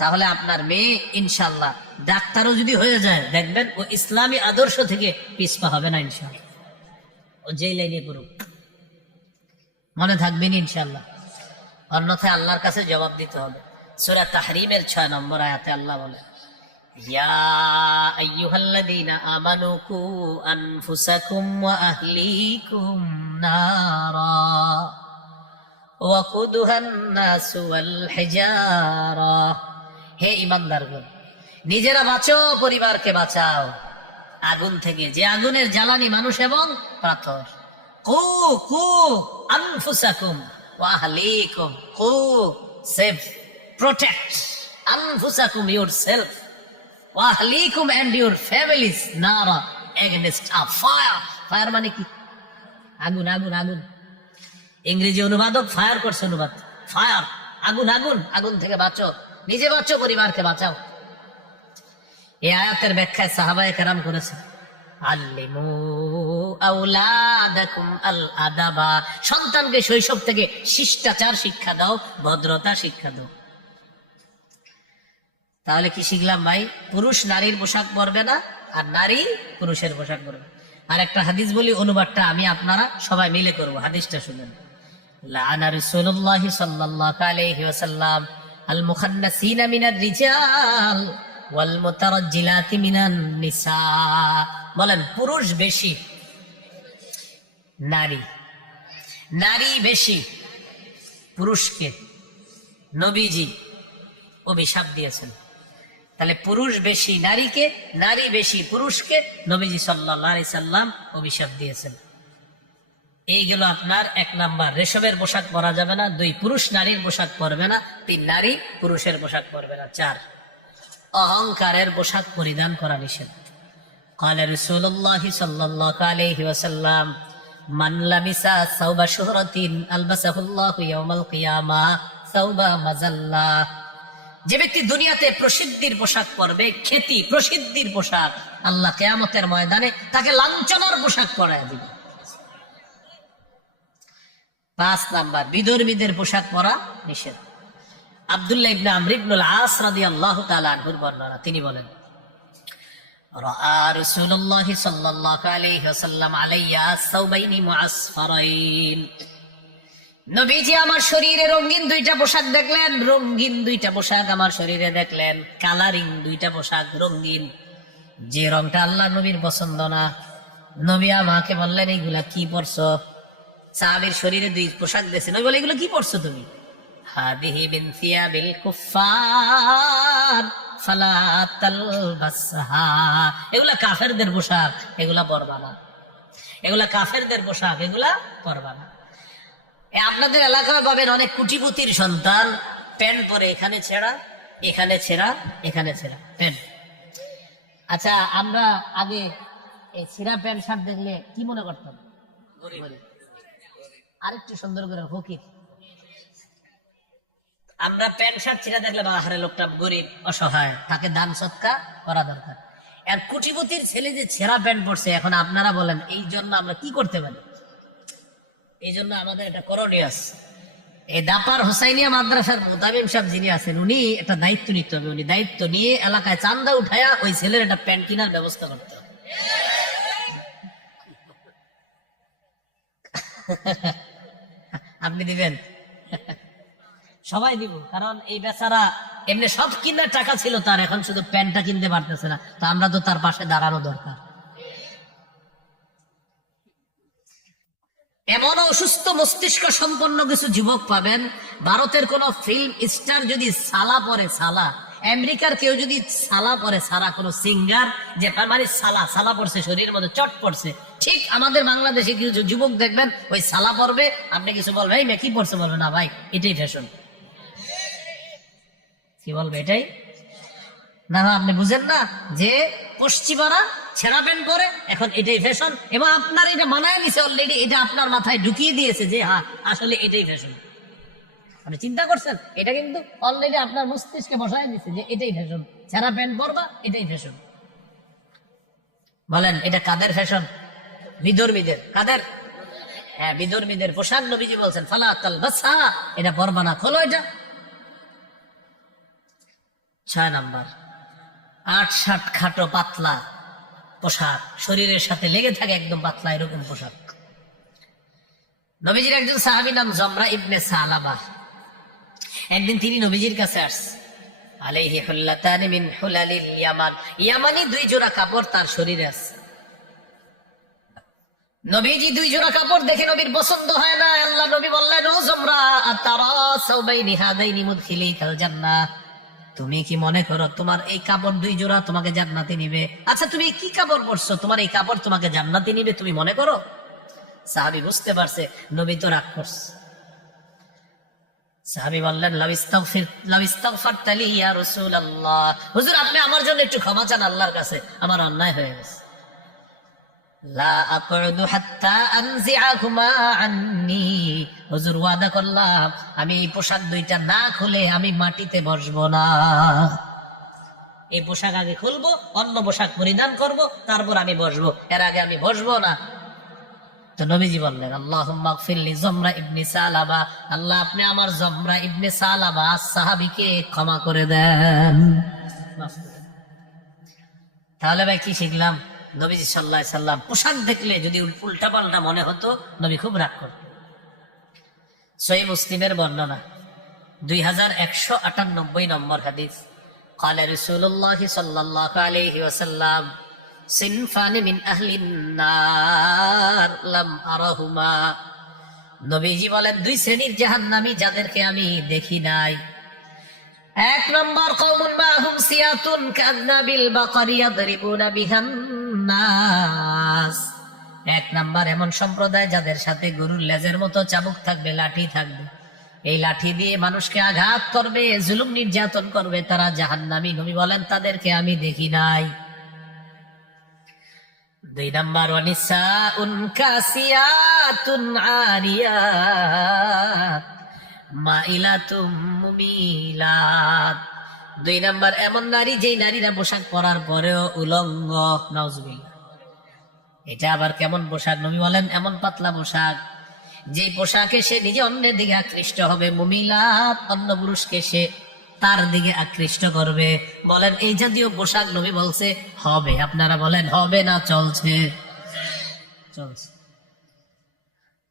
তাহলে আপনার মেয়ে ইনশাআল্লাহ ডাক্তারও যদি হয়ে যায়, দেখবেন ও ইসলামী আদর্শ থেকে পিছপা হবে না ইনশাআল্লাহ। ও যেই লাইনে করুক মনে থাকবেন ইনশাআল্লাহ, অন্যথায় আল্লাহর কাছে জবাব দিতে হবে। সূরা তাহরিমের 6 নম্বর আয়াতে আল্লাহ বলে, ইয়া আইয়ুহাল্লাযীনা আমানু কু আনফুসাকুম ওয়া আহলিকুম নারা ওয়াকুদুহান নাসু ওয়াল হিজারা। হে ঈমানদারগণ, নিজেরা বাঁচো, পরিবারকে বাঁচাও আগুন থেকে, যে আগুনের জ্বালানি মানুষ এবং পাথর। কু কু আনফুসাকুম ওয়া আহলিকুম, কু সেভ, প্রোটেক্ট, আনফুসাকুম yourself, ওয়া আহলিকুম and your families, নারা against a fire। ফায়ার মানে কি? আগুন, আগুন, আগুন। ইংরেজি অনুবাদক ফায়ার করছে অনুবাদ, ফায়ার আগুন, আগুন, আগুন থেকে বাঁচো, নিজে বাঁচো, পরিবারকে বাঁচাও। এই আয়াতের ব্যাখ্যায় সাহাবায়ে কেরাম করেছেন, আল্লিমু আওলাদাকুম আল আদাবা, সন্তানকে শৈশব থেকে শিষ্টাচার শিক্ষা দাও, ভদ্রতা শিক্ষা দাও। তাহলে কি শিখলাম ভাই? পুরুষ নারীর পোশাক পরবে না, আর নারী পুরুষের পোশাক পরবে। আর একটা হাদিস বলি, অনুবাদটা আমি আপনারা সবাই মিলে করব। হাদিসটা শুনেন, লাআনা রাসূলুল্লাহ সাল্লাল্লাহু আলাইহি ওয়াসাল্লাম আল মুখান্নাসিনা মিনার রিজাল ওয়াল মুতারাজ্জিলাতি মিনান নিসা। বলেন, পুরুষ বেশি, নারী, নারী বেশি। পুরুষকে নবীজি অভিশাপ দিয়েছেন। তাহলে পুরুষ বেশি নারীকে, নারী বেশি পুরুষকে নবীজি সাল্লাল্লাহু আলাইহি সাল্লাম অভিশাপ দিয়েছেন। এই গেল আপনার 1 নাম্বার, রেশমের পোশাক পরা যাবে না। 2, পুরুষ নারীর পোশাক পরবে না। 3, নারী পুরুষের পোশাক পরবে না। 4, অহংকারের পোশাক পরিধান করা নিষেধ। قال رسول الله صلى الله عليه وسلم من لبس ثوب شهرة ألبسه الله يوم القيامة ثوب مذلة। যে ব্যক্তি দুনিয়াতে প্রসিদ্ধির পোশাক পরবে, খ্যাতি প্রসিদ্ধির পোশাক, আল্লাহ কিয়ামতের ময়দানে তাকে লাঞ্ছনার পোশাক পরায় দিবে। 5 নাম্বার, বিধর্মীদের পোশাক পরা নিষেধ। আব্দুল্লাহ ইবনে আমর ইবনুল আস রাদিয়াল্লাহু তাআলা আনহুর বর্ণনা, তিনি বলেন, রাআ রাসূলুল্লাহ সাল্লাল্লাহু আলাইহি ওয়াসাল্লাম আলাইয়া সাওবাইনি মুআসফারাইন। নবীজি আমার শরীরে রঙিন 2টা পোশাক দেখলেন, রঙিন 2টা পোশাক আমার শরীরে দেখলেন, কালারিং 2টা পোশাক রঙিন, যে রংটা আল্লাহ নবীর পছন্দ না। নবী আমাকে বললেন, এইগুলা কি পরছো? সাহাবীর শরীরে 2 পোশাক দেখছেন, নবী বলে, এগুলো কি পরছো তুমি? হাদিহি মিন থিয়াবিল কুফার ফালা তালবাসহা। এগুলা কাফেরদের পোশাক, এগুলা পরবা না। এগুলা কাফেরদের পোশাক, এগুলা পরবা না। আপনাদের এলাকায় পাবেন অনেক কুটিপুতির সন্তান প্যান্ট পরে, এখানে ছেঁড়া, এখানে ছেঁড়া, এখানে ছেঁড়া প্যান্ট। আচ্ছা, আমরা আগে এই ছেঁড়া প্যান্ট শার্ট দেখলে কি মনে করতাম? আরেকটু সুন্দর করে ফকির। আমরা প্যান্ট শার্ট ছেঁড়া দেখলে বাহারে লোকটা গরিব, অসহায়, তাকে দান সৎকা করা দরকার। আর কুটিপুতির ছেলে যে ছেঁড়া প্যান্ট পরছে, এখন আপনারা বলেন এই জন্য আমরা কি করতে পারি? এই জন্য আমাদের একটা করণীয় আছে। এই দাপার হোসাইনিয়া মাদ্রাসার মুতামিম সাহেব যিনি আছেন, উনি একটা দায়িত্ব নিতে হবে। উনি দায়িত্ব নিয়ে এলাকায় চান্দা উঠায়া ওই ছেলের একটা প্যান্ট কেনার ব্যবস্থা করতে হবে। আপনি দিবেন? সবাই দিব, কারণ এই বেচারা এমনি সব কিনার টাকা ছিল তার, এখন শুধু প্যান্টটা কিনতে পারতেছে না, তো আমরা তো তার পাশে দাঁড়ানো দরকার। এমন অসুস্থ মস্তিষ্ক সম্পন্ন কিছু যুবক পাবেন, ভারতের কোন ফিল্ম স্টার যদি সালা পরে, সালা, আমেরিকার কেউ যদি সালা পরে, সারা কোন সিঙ্গার যে মানে সালা সালা পড়ছে, শরীরের মধ্যে চট পড়ছে, ঠিক আমাদের বাংলাদেশে কিছু যুবক দেখবেন ওই সালা পরবে, আপনি কিছু বলবে এই মেয়ে কি পড়ছে, বলবে না ভাই এটাই ফ্যাশন। কি বলবে? এটাই না আপনি বুঝেন না যে পশ্চিমারা ছেঁড়া প্যান্ট পরে, এখন এটাই ফ্যাশন, এবং আপনার এটা মানায় নিছে অলরেডি, এটা আপনার মাথায় ঢুকিয়ে দিয়েছে যে হ্যাঁ আসলে এটাই ফ্যাশন। আপনি চিন্তা করছেন, এটা কিন্তু অলরেডি আপনার মস্তিষ্কে বসায় দিচ্ছে যে এটাই ফ্যাশন, ছেঁড়া প্যান্ট পরবা এটাই ফ্যাশন। বলেন এটা কাদের ফ্যাশন? বিধর্মীদের। কাদের? হ্যাঁ, বিধর্মীদের পোশাক। নবীজি বলছেন ফালা তালবাসহা, এটা পরবা না, খোলো এটা। 6 নাম্বার, 8-60 খাটো পাতলা পোশাক, শরীরের সাথে লেগে থাকে একদম পাতলা এরকম পোশাক। নবীজির একজন সাহাবী নাম জমরা ইবনে সালাবা, একদিন তিনি নবীজির কাছে আসছে। আলাইহি হুল্লাতানি মিন হুলালিল ইয়ামান, ইয়ামানি 2 জোড়া কাপড় তার শরীরে আছে। নবীজি 2 জোড়া কাপড় দেখে নবীর পছন্দ হয় না। আল্লাহ নবী বললেন, ও জমরা, আতারা সাওবাইনি হাদাইনি মুদখিলিকাল জান্নাহ, তুমি কি মনে করো তোমার এই কাপড় 2 জোড়া তোমাকে জান্নাতে নিবে? আচ্ছা তুমি কি কাপড় পরছো, তোমার এই কাপড় তোমাকে জান্নাতে নিবে তুমি মনে করো? সাহাবী বুঝতে পারছে নবী তো রাগ করছে। সাহাবী বললেন, লাউ ইস্তাগফারতা লি ইয়া রাসূলুল্লাহ, হুজুর আপনি আমার জন্য একটু ক্ষমা চান আল্লাহর কাছে, আমার অন্যায় হয়ে গেছে। লা আকুদু হাত্তা আনজিআহুমা আন্নি, হুজুর ওয়াদা করলাম আমি এই পোশাক 2টা না খুলে আমি মাটিতে বসবো না। এই পোশাক আগে খুলবো, অন্য পোশাক পরিধান করব, তারপর আমি বসবো, এর আগে আমি বসবো না। তো নবীজি বললেন, আল্লাহুম্মা গফির লি জমরা ইবনে সালাবা, আল্লাহ আপনি আমার জমরা ইবনে সালাবা সাহাবীকে ক্ষমা করে দেন। তাহলে ভাই কি শিখলাম? নবীজি সাল্লাল্লাহু আলাইহি সাল্লাম পোশাক দেখলে যদি উল্টা পাল্টা মনে হতো, নবী খুব রাগ করতেন। সহিহ মুসলিমের বর্ণনা 2198 নম্বর হাদিস, قال رسول الله صلى الله عليه وسلم صنفان من أهل النار لم أرهما, নবীজি বলেন 2 শ্রেণীর জাহান্নামী যাদেরকে আমি দেখি নাই। 1 নম্বর, কওমুন মাহুম সিয়াতুন কাযনাবিল বাকারি ইয়াদরিবুনা বিহান নাস, 1 নম্বর এমন সম্প্রদায় যাদের সাথে গরুর লেজের মতো চাবুক থাকবে, লাঠি থাকবে, এই লাঠি দিয়ে মানুষকে আঘাত করবে, জুলুম নির্যাতন করবে, তারা জাহান্নামী। নবী বলেন তাদেরকে আমি দেখি নাই। 2 নম্বর, ওয়ানিসাউন কাসিয়াতুন আরিয়াত মাইলাতুম মুমিলাত, 2 নম্বর এমন নারী যেই নারীরা পোশাক পরার পরেও উলঙ্গ। নাউজুবিল্লাহ। এটা আবার কেমন পোশাক? নবী বলেন এমন পাতলা পোশাক যে পোশাকে সে নিজে অন্যের দিকে আকৃষ্ট হবে, মুমিলাত অন্য পুরুষকে সে তার দিকে আকৃষ্ট করবে। বলেন এই জাতীয় পোশাক নবী বলছে হবে, আপনারা বলেন হবে না চলছে? চলছে,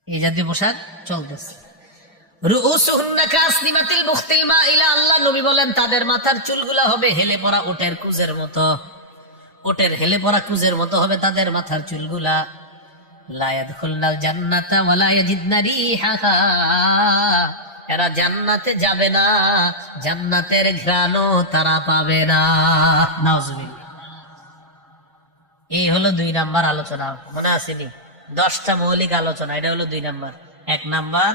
এই জাতীয় পোশাক চলতেছে। রুউসুহুন্না কাসনিমাতিল বুখতিল মাইলা, আল্লাহ নবী বলেন তাদের মাথার চুলগুলা হবে হেলে পড়া উটের কুজের মতো, উটের হেলে পড়া কুজের মতো হবে তাদের মাথার চুলগুলা। লা ইয়াদখুলনাল জান্নাতা ওয়া লা ইয়াজিদনা রিহাহা, এরা জান্নাতে যাবে না, জান্নাতের ঘ্রাণও তারা পাবে না। নাউজুবিল্লাহ। এই হলো 2 নাম্বার আলোচনা, মনে আসেনি? 10টা মৌলিক আলোচনা, এটা হলো 2 নাম্বার। 1 নাম্বার,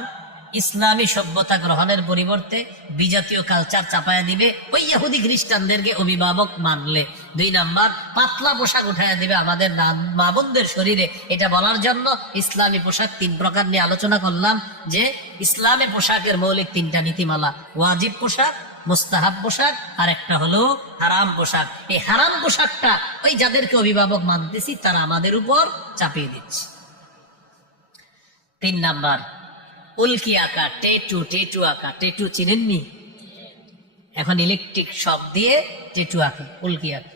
ইসলামী সভ্যতা গ্রহণের পরিবর্তে বিজাতীয় কালচার চাপায়া দিবে ওই ইহুদি খ্রিস্টানদেরকে অভিভাবক মানলে। 2 নাম্বার, পাতলা পোশাক উঠাইয়া দিবে আমাদের মা বোনদের শরীরে। এটা বলার জন্য ইসলামী পোশাক 3 প্রকার নিয়ে আলোচনা করলাম, যে ইসলামী পোশাকের মৌলিক 3টা নীতিমালা, ওয়াজিব পোশাক, মুস্তাহাব পোশাক, আর একটা হলো হারাম পোশাক। এই হারাম পোশাকটা ওই যাদেরকে অভিভাবক মানতেছি তারা আমাদের উপর চাপিয়ে দিচ্ছে। 3 নাম্বার, উল্কি আঁকা, টেটু আঁকা। টেটু চিনেননি? এখন ইলেকট্রিক শক দিয়ে টেটু আঁকে, উল্কি আঁকে।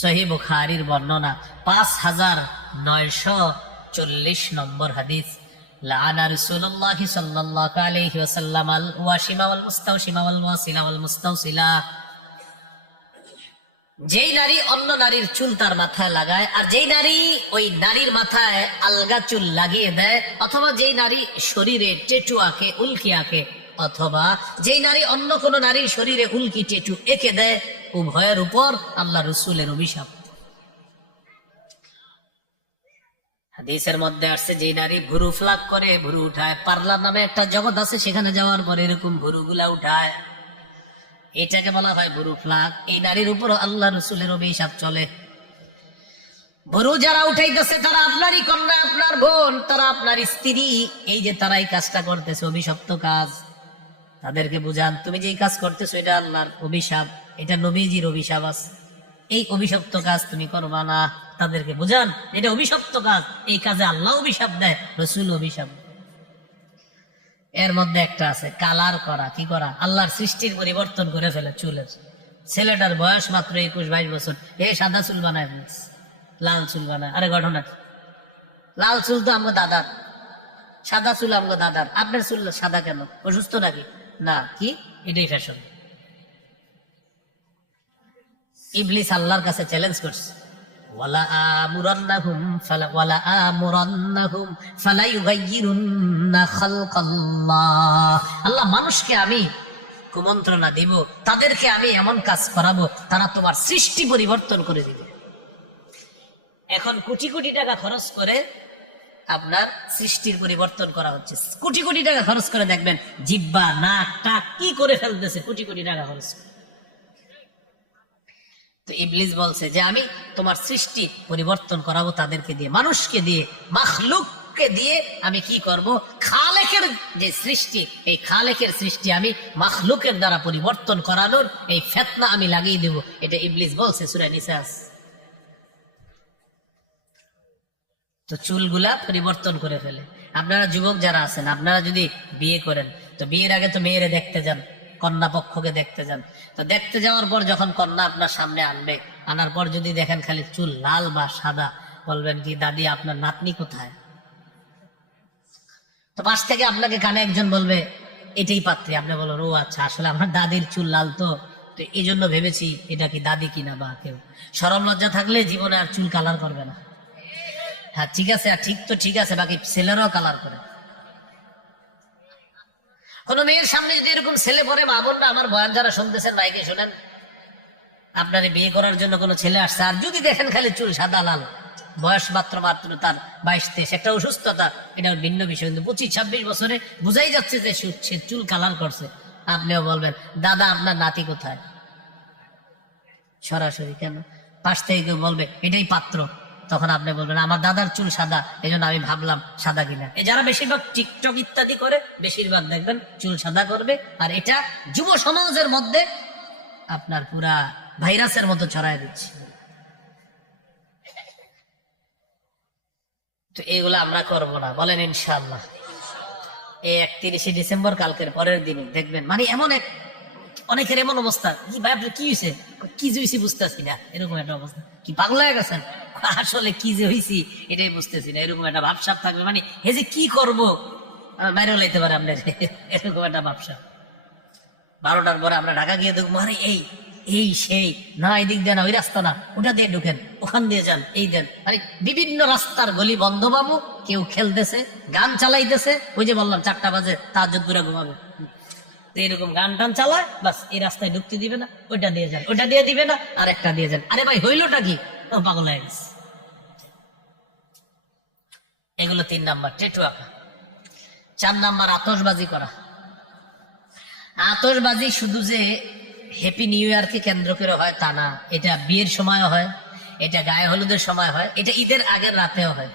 সহিহ বুখারীর বর্ণনা 5940 নম্বর হাদিস, লাআনা রাসূলুল্লাহ সাল্লাল্লাহু আলাইহি ওয়াসাল্লাম আল ওয়াশিমা ওয়াল মুস্তাওশিমা ওয়াল ওয়াসিলা ওয়াল মুস্তাওসিলা, যেই নারী অন্য নারীর চুল তার মাথায় লাগায়, আর যেই নারী ওই নারীর মাথায় আলগা চুল লাগিয়ে দেয়, অথবা যেই নারী শরীরে টেটু আঁকে, উল্কি আঁকে, অথবা যেই নারী অন্য কোন নারীর শরীরে উল্কি টেটু এঁকে দেয়, উভয়ের উপর আল্লাহ রাসূলের অভিশাপ। হাদিসের মধ্যে আসছে যে নারী ভুরু ফ্লাক করে, ভুরু উঠায়, পার্লার নামে একটা জগৎ আছে, সেখানে যাওয়ার পর এরকম ভুরুগুলা উঠায়, এটাকে বলা হয় বুরু ফ্লাগ। এই নারীর উপর আল্লাহ রসুলের অভিশাপ চলে। বুরু যারা উঠাইতেছে তারা আপনারই কন্যা, আপনার বোন, তারা আপনার স্ত্রী। এই যে তারা এই কাজটা করতেছে, অভিশপ্ত কাজ, তাদেরকে বুঝান তুমি যে এই কাজ করতেছো এটা আল্লাহর অভিশাপ, এটা নবীজির অভিশাপ আছে, এই অভিশপ্ত কাজ তুমি করবা না। তাদেরকে বুঝান এটা অভিশপ্ত কাজ, এই কাজে আল্লাহ অভিশাপ দেয়, রসুল অভিশাপ। এর মধ্যে একটা আছে কালার করা। কি করা? আল্লাহর সৃষ্টির পরিবর্তন করে ফেলে চুলের। ছেলেটার বয়স মাত্র 21-22 বছর, এ সাদা চুল বানায় ফেলছে, লাল চুল বানায়। আরে ঘটনা, লাল চুল তো আমগো দাদার, সাদা চুল আমগো দাদার, আপনার চুল সাদা কেন? অসুস্থ নাকি? না, কি এটাই ফ্যাশন। ইবলিস আল্লাহর কাছে চ্যালেঞ্জ করছে, ওয়ালা আমুরান্নাহুম ফালা ইউগাইয়িরুন্না খালকাল্লাহ। আল্লাহ মানুষকে আমি কুমন্ত্রণা দিব, তাদেরকে আমি এমন কাজ করাবো তারা তোমার সৃষ্টি পরিবর্তন করে দিবে। এখন কোটি কোটি টাকা খরচ করে আপনার সৃষ্টির পরিবর্তন করা হচ্ছে, কোটি কোটি টাকা খরচ করে দেখবেন জিব্বা নাক টাক কি করে ফেলতেছে, কোটি কোটি টাকা খরচ। তো ইবলিস বলছে যে আমি তোমার সৃষ্টি পরিবর্তন করাবো তাদেরকে দিয়ে, মানুষকে দিয়ে, মাখলুককে দিয়ে। আমি কি করব? খালেকের যে সৃষ্টি, এই খালেকের সৃষ্টি আমি মাখলুকের দ্বারা পরিবর্তন করানোর এই ফিতনা আমি লাগিয়ে দেব। এটা ইবলিস বলছে সূরা নিসা। তো চুলগুলা পরিবর্তন করে ফেলে। আপনারা যুবক যারা আছেন, আপনারা যদি বিয়ে করেন তো বিয়ের আগে তো মেয়েরে দেখতে যান, কন্যা পক্ষকে দেখতে যান। তো দেখতে যাওয়ার পর যখন কন্যা আপনার সামনে আনবে, আনার পর যদি দেখেন খালি চুল লাল বা সাদা, বলবেন কি দাদি আপনার নাতনি কোথায়? তো পাশ থেকে আপনাকে কানে একজন বলবে এটাই পাত্রী। আপনি বলবেন ও আচ্ছা, আসলে আমার দাদির চুল লাল, তো এই জন্য ভেবেছি এটা কি দাদি কিনা বা কেউ। শরম লজ্জা থাকলে জীবনে আর চুল কালার করবে না। হ্যাঁ ঠিক আছে, আর ঠিক তো ঠিক আছে, বাকি ছেলেরাও কালার করে। কোন মেয়ের সামনে যদি এরকম ছেলে পরে, মা বোনরা আমার বয়ান যারা শুনতেছেন মাইকে শোনেন, আপনারে বিয়ে করার জন্য কোনো ছেলে আসছে, আর যদি দেখেন খালি চুল সাদা লাল, বয়স মাত্র তার 22-23, একটা অসুস্থতা, এটা ভিন্ন বিষয়। কিন্তু 25-26 বছরে বুঝাই যাচ্ছে যে সে চুল কালার করছে। আপনিও বলবেন দাদা আপনার নাতি কোথায়? সরাসরি কেন? পাশ থেকে কেউ বলবে এটাই পাত্র, তখন আপনি বলবেন আমার দাদার চুল সাদা, এই জন্য আমি ভাবলাম সাদা কিনা। এই যারা বেশিরভাগ টিকটক ইত্যাদি করে, বেশিরভাগ দেখবেন চুল সাদা করবে, আর এটা যুব সমাজের মধ্যে আপনার পুরা ভাইরাসের মতো ছড়ায় দিচ্ছে। তো এইগুলো আমরা করব না, বলেন ইনশাআল্লাহ। এই 31শে ডিসেম্বর, কালকের পরের দিনে দেখবেন মানে এমন অনেকের এমন অবস্থা, কি ভাই আপনার কি হয়েছে, কি যে হয়েছি বুঝতেছি না, এরকম একটা অবস্থা। কি পাগল হয়ে গেছেন? আসলে কি যে হয়েছি এটাই বুঝতেছি না, এরকম একটা ভাবসাব থাকবে। মানে হে যে কি করবো, মেরে লাইতে পারে আপনার, এরকম একটা ভাবসাব। 12টার পরে আমরা ঢাকা গিয়ে দেখবো আরে এই এই সেই না, এদিক দিয়ে না, ওই রাস্তা না, ওটা দিয়ে ঢুকেন, ওখান দিয়ে যান, এই দেন। মানে বিভিন্ন রাস্তার গলি বন্ধ পাবো, কেউ খেলতেছে, গান চালাইতেছে। ওই যে বললাম 4টা বাজে তাহাজ্জুদ পুরা ঘুমাবে, এরকম গান টান চালায়, বাস এই রাস্তায় ঢুকতে দিবে না, ওইটা দিয়ে যান, ওইটা দিয়ে দিবে না, আর একটা দিয়ে যান। আরে ভাই হইলোটা কি? পাগল হয়ে গেছে। এগুলো 3 নাম্বার, টেটু আঁকা। 4 নাম্বার আতশবাজি করা। আতশবাজি শুধু যে হ্যাপি নিউ ইয়ারকে কেন্দ্র করে হয় তা না, এটা বিয়ের সময় হয়, এটা গায়ে হলুদের সময় হয়, এটা ঈদের আগের রাতেও হয়।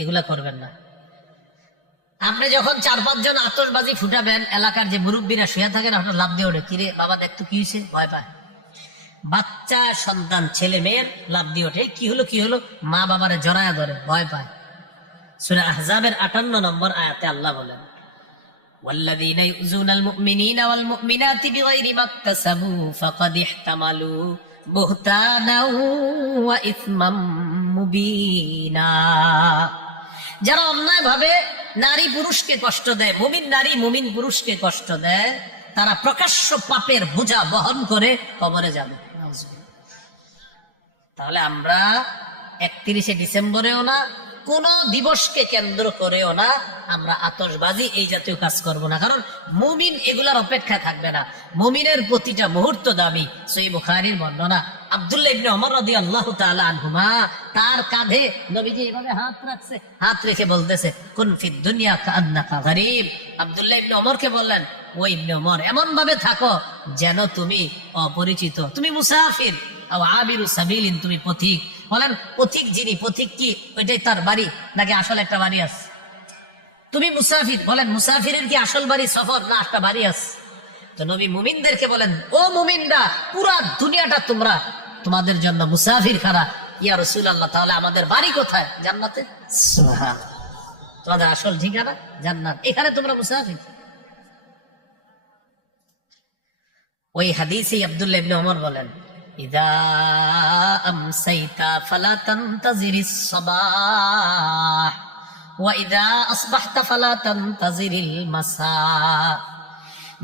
এগুলা করবেন না। আপনি যখন 4-5 জন আতশবাজি ফুটাবেন, এলাকার যে মুরব্বীরা শুয়ে থাকেন আপনার লাভ দিয়ে ওঠে, কিরে বাবা দেখ তো কি হয়েছে, ভয় পায়। বাচ্চা সন্তান ছেলে মেয়ের লাভ দিয়ে ওঠে, কি হলো কি হলো, মা বাবারে জড়ায়া ধরে, ভয় পায়। সূরা আহজাবের 58 নম্বর আয়াতে আল্লাহ বলেন والذين يؤذون المؤمنين والمؤمنات بغير ما اكتسبوا فقد احتملوا بهتانا وإثما مبينا। যারা অন্যায় ভাবে নারী পুরুষকে কষ্ট দেয়, মুমিন নারী মুমিন পুরুষকে কষ্ট দেয়, তারা প্রকাশ্য পাপের বোঝা বহন করে কবরে যাবে। তাহলে আমরা 31শে ডিসেম্বরেও না, কোন দিবসকে কেন্দ্র করেও না আমরা আতশবাজি এই জাতীয় কাজ করব না, কারণ মুমিন এগুলার অপেক্ষা থাকবে না। মুমিনের প্রতিটা মুহূর্ত দামি। সহিহ বুখারীর বর্ণনা, আব্দুল্লাহ ইবনে ওমর রাদিয়াল্লাহু তাআলা আনহুমা, তার কাঁধে নবীজি এইভাবে হাত রাখছে, হাত রেখে বলতেছে কুন ফিদ দুনিয়া কান্নাকা গরীব। আব্দুল্লাহ ইবনে ওমরকে বললেন ও ইবনে ওমর এমন ভাবে থাকো যেন তুমি অপরিচিত, তুমি মুসাফির, আবিরু সাবিলিন, তুমি পথিক। বলেন পথিক যিনি, পথিক কি ওইটাই তার বাড়ি নাকি আসল একটা বাড়ি আছে? তুমি মুসাফির, বলেন মুসাফিরের কি আসল বাড়ি সফর না একটা বাড়ি আছে? তো নবী মুমিনদেরকে বলেন, ও মুমিনরা, পুরা দুনিয়াটা তোমরা তোমাদের জন্য মুসাফির খানা। ইয়া রাসূলুল্লাহ, তাহলে আমাদের বাড়ি কোথায়? জান্নাতে। সুবহানাল্লাহ, তোমাদের আসল ঠিকানা জান্নাত, এখানে তোমরা মুসাফির। ওই হাদিসে আব্দুল্লাহ ইবনে ওমর বলেন, ইযা আমসাইতা ফালা তানতাজিরিস সাবাহ ওয়া ইযা আসবাহতা ফালা তানতাজিরিল মাসা।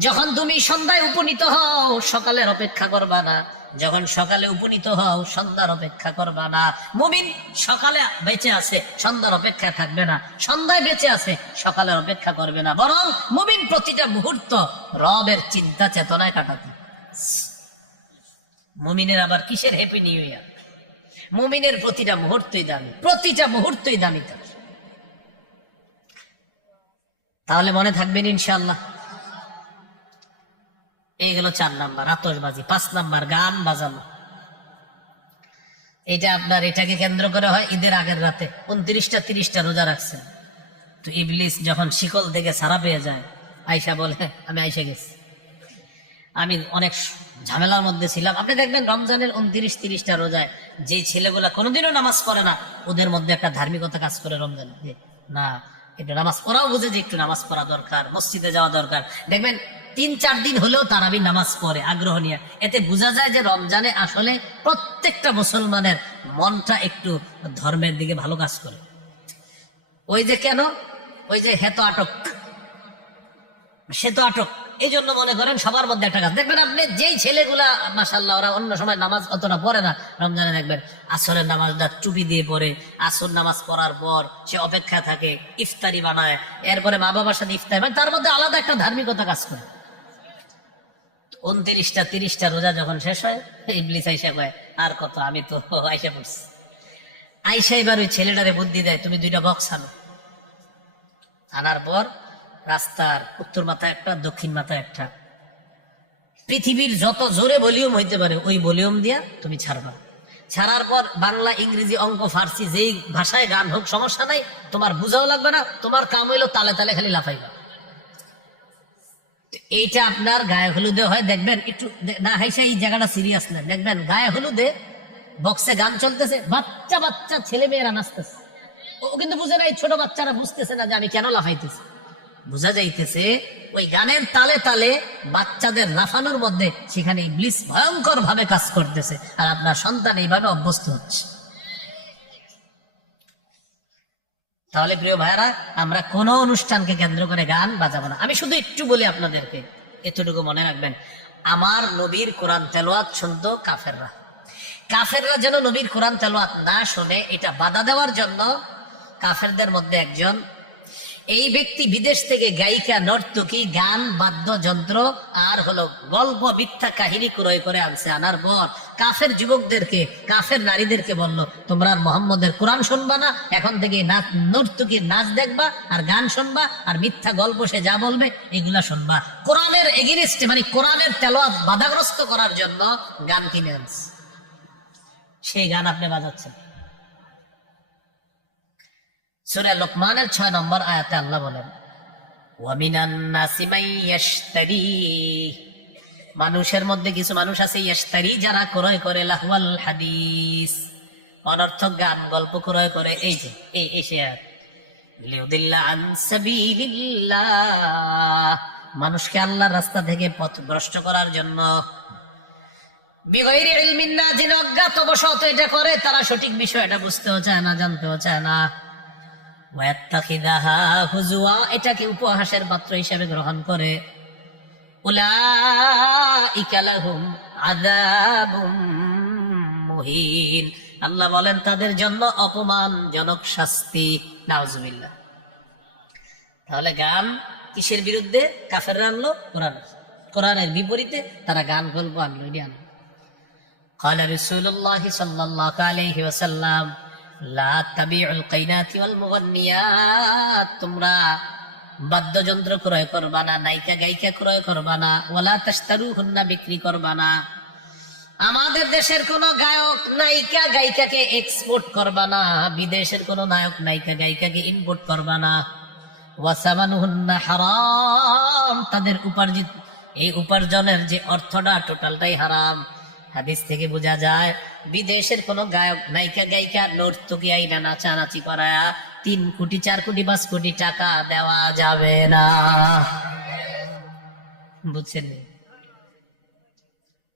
যখন তুমি সন্ধ্যায় উপনীত হও সকালের অপেক্ষা করবা না, যখন সকালে উপনীত হও সন্ধ্যার অপেক্ষা করবা না। মুমিন সকালে বেঁচে আছে, সন্ধ্যার অপেক্ষা থাকবে না, সন্ধ্যায় বেঁচে আছে, সকালের অপেক্ষা করবে না, বরং মুমিন প্রতিটা মুহূর্ত রবের চিন্তা চেতনায় কাটাতে। মুমিনের আবার কিসের হ্যাপি নিউ ইয়ার? মুমিনের প্রতিটা মুহূর্তই দামি, প্রতিটা মুহূর্তই দামি তার। তাহলে মনে থাকবেন ইনশাআল্লাহ। এই গেল 4 নাম্বার, আতশবাজি। 5 নাম্বার, গান বাজানো। এটা আপনার, এটাকে কেন্দ্র করে হয় ঈদের আগের রাতে 29টা 30টা রোজা রাখছেন, তো ইবলিস যখন শিকল থেকে ছাড়া পেয়ে যায়, আয়সা বলে আমি আয়সা গেছি, আমি অনেক ঝামেলার মধ্যে ছিলাম। আপনি দেখবেন রমজানের 29-30টা রোজায় যে ছেলেগুলা কোনোদিনও নামাজ পড়ে না, ওদের মধ্যে একটা ধার্মিকতা কাজ করে রমজান, না একটু নামাজ পড়াও, বুঝে যে একটু নামাজ পড়া দরকার, মসজিদে যাওয়া দরকার। দেখবেন 3-4 দিন হলেও তারাবি নামাজ পড়ে আগ্রহ নিয়ে। এতে বোঝা যায় যে রমজানে আসলে প্রত্যেকটা মুসলমানের মনটা একটু ধর্মের দিকে ভালো কাজ করে। ওই যে কেন, ওই যে হেতো আটক, সে তো আটক, এই জন্য মনে করেন সবার মধ্যে একটা কাজ। দেখবেন আপনি যেই ছেলেগুলা মাশাআল্লাহ ওরা অন্য সময় নামাজ অতটা পড়ে না, রমজানে দেখবেন আসরের নামাজটা টুপি দিয়ে পড়ে, আসর নামাজ পড়ার পর সে অপেক্ষা থাকে, ইফতারি বানায়, এরপরে মা বাবার সাথে ইফতারি, মানে তার মধ্যে আলাদা একটা ধার্মিকতা কাজ করে। 29টা 30টা রোজা যখন শেষ হয়, ইবলিস আইসা কয় আর কত, আমি তো আইসা পড়ছি। আইসা এবার ওই ছেলেটারে বুদ্ধি দেয়, তুমি 2টা বক্স আনো। আনার পর রাস্তার উত্তর মাথায় একটা, দক্ষিণ মাথায় একটা, পৃথিবীর যত জোরে ভলিউম হইতে পারে ওই ভলিউম দিয়া তুমি ছাড়বা। ছাড়ার পর বাংলা, ইংরেজি, অঙ্ক, ফার্সি যেই ভাষায় গান হোক সমস্যা নাই, তোমার বুঝাও লাগবে না, তোমার কাম হইলো তালে তালে খালি লাফাইবা। এইটা আপনার গায়ে হলুদে হয়, দেখবেন একটু না হাইসা, এই জায়গাটা সিরিয়াস না, দেখবেন গায়ে হলুদে বক্সে গান চলতেছে, বাচ্চা বাচ্চা ছেলে মেয়েরা নাচতেছে, ও কিন্তু বুঝে না, এই ছোট বাচ্চারা বুঝতেছে না যে আমি কেন লাফাইতেছি। বোঝা যাইতেছে ওই গানের তালে তালে বাচ্চাদের লাফানোর মধ্যে সেখানে ইবলিস ভয়ঙ্কর ভাবে কাজ করতেছে, আর আপনার সন্তান এইভাবে অভ্যস্ত হচ্ছে। তাহলে প্রিয় ভাইরা, আমরা কোন অনুষ্ঠানকে কেন্দ্র করে গান বাজাবো না। আমি শুধু একটু বলি আপনাদেরকে, এতটুকু মনে রাখবেন, আমার নবীর কোরআন তেলাওয়াত শুনতো কাফেররা। কাফেররা যেন নবীর কোরআন তেলাওয়াত না শুনে, এটা বাধা দেওয়ার জন্য কাফেরদের মধ্যে একজন, এই ব্যক্তি বিদেশ থেকে গায়িকা, নর্তকী, গান, বাদ্যযন্ত্র আর হলো গল্প, মিথ্যা কাহিনী ক্রয় করে আনছে। আনার পর কাফের যুবকদেরকে, কাফের নারীদেরকে বলল, তোমরা আর মোহাম্মদের কোরআন শুনবা না, এখন থেকে নর্তকীর নাচ দেখবা আর গান শুনবা, আর মিথ্যা গল্প সে যা বলবে এগুলা শুনবা। কোরআনের এগেইনস্টে, মানে কোরআনের তেলাওয়াত বাধাগ্রস্ত করার জন্য গান কিনে আনছে, সেই গান আপনি বাজাচ্ছেন। সূরা লোকমানের 6 নম্বর আয়াতে আল্লাহ বলেন, ওয়ামিনান নাসি মাইয়াশতারি, মানুষের মধ্যে কিছু মানুষ আছে, ইয়াশতারি, যারা ক্রয় করে, লাহওয়াল হাদিস, অনর্থক গান গল্প ক্রয় করে। এই যে এই শেয়ার, লিউদিল্লা আন সাবিলিল্লাহ, মানুষকে আল্লাহর রাস্তা থেকে পথভ্রষ্ট করার জন্য। বিগাইরি ইলমিন, না জেনে অজ্ঞাতবশত এটা করে, তারা সঠিক বিষয়টা বুঝতেও চায় না, জানতেও চায় না। এটাকে উপহাসের পাত্র হিসেবে গ্রহণ করে। উলাইকা লাহুম আযাবুম মুহিন, আল্লাহ বলেন তাদের জন্য অপমানজনক শাস্তি। নাউজুবিল্লাহ। তাহলে গান কিসের বিরুদ্ধে? কাফেররা আনলো কোরআন, কোরআনের বিপরীতে তারা গান গল্প আনলো, এটি আনলো। قال رسول الله صلى الله عليه وسلم لا تبيعوا القينات والمغنيات, তোমরা বাদ্যযন্ত্র ক্রয় করবা না, নায়িকা গায়িকা ক্রয় করবা না, ওয়ালা তাশতারুহুন্না বিক্রি করবা না। আমাদের দেশের কোন গায়ক নায়িকা গায়িকাকে এক্সপোর্ট করবা না, বিদেশের কোন নায়ক নায়িকা গায়িকাকে ইম্পোর্ট করবা না। ওয়াসামানুহুন্না হারাম, তাদের উপার্জিত এই উপার্জনের যে অর্থটা টোটালটাই হারাম। হাদিস থেকে বোঝা যায় বিদেশের কোন গায়ক নায়িকা গায়িকা নর্তকী আইনা নাচানাচি করায়া 3 কোটি 4 কোটি 5 কোটি টাকা দেওয়া যাবে না। বুঝছেন?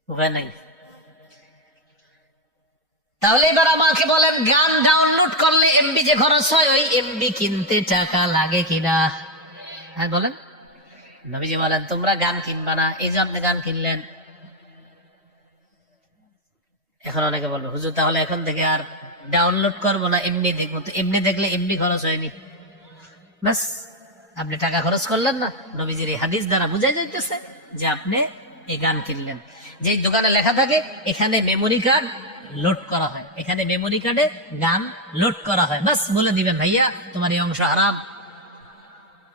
উপায় নাই। তাহলে এবার আমাকে বলেন, গান ডাউনলোড করলে এমবি যে খরচ হয়, ওই এমবি কিনতে টাকা লাগে কিনা? হ্যাঁ বলেন। নবীজি বলেন তোমরা গান কিনবা না, এই জন্য গান কিনলেন। এখন অনেকে বলবে হুজুর তাহলে এখন থেকে আর ডাউনলোড করবো না, এমনি দেখবো। তো এমনি দেখলে এমবি খরচ হয়নি, বাস আপনি টাকা খরচ করলেন না। নবীজির এই হাদিস দ্বারা বোঝা যাইতেছে যে আপনি এই গান কিনলেন। যে দোকানে লেখা থাকে এখানে মেমোরি কার্ড লোড করা হয়, এখানে মেমোরি কার্ডে গান লোড করা হয়, বাস বলে দিবেন ভাইয়া তোমার এই অংশ হারাম,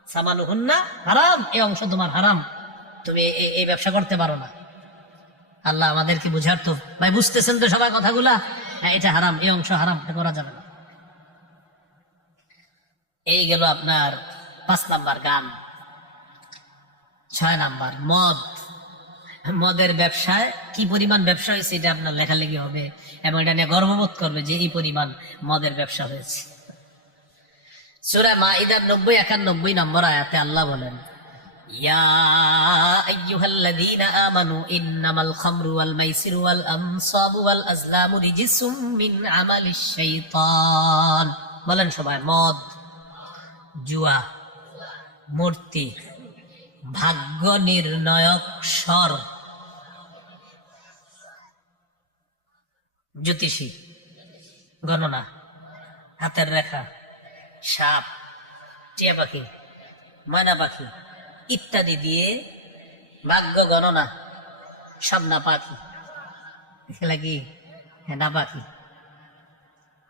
সামানুহুন্না হারাম, এই অংশ তোমার হারাম, তুমি এই ব্যবসা করতে পারো না। আল্লাহ আমাদেরকে বুঝার তো ভাই, বুঝতেছেন তো সবাই কথাগুলা? হ্যাঁ এটা হারাম, এই অংশ হারাম, এটা করা যাবে না। এই গেল আপনার 5 নাম্বার গান। 6 নাম্বার মদ। মদের ব্যবসায় কি পরিমাণ ব্যবসা হয়েছে এটা আপনার লেখালেখি হবে এবং এটা নিয়ে গর্ববোধ করবে যে এই পরিমাণ মদের ব্যবসা হয়েছে। সূরা মাইদার 90-91 নম্বর আয়াতে আল্লাহ বলেন, ইয়া আইয়ুহাল্লাযীনা আমানু ইন্নামাল খামরু ওয়াল মাইসিরু ওয়াল আনসাবু ওয়াল আজলামু রিজসুম মিন আমালিশ শাইতান। বলেন সবাই, মদ, জুয়া, মূর্তি, ভাগ্য নির্ণয়ক স্বর, জ্যোতিষী, গণনা, হাতের রেখা, সাপ, টিয়া পাখি, ময়না পাখি ইত্যাদি দিয়ে ভাগ্য গণনা সব না পাখি। এগুলা কি? না পাখি।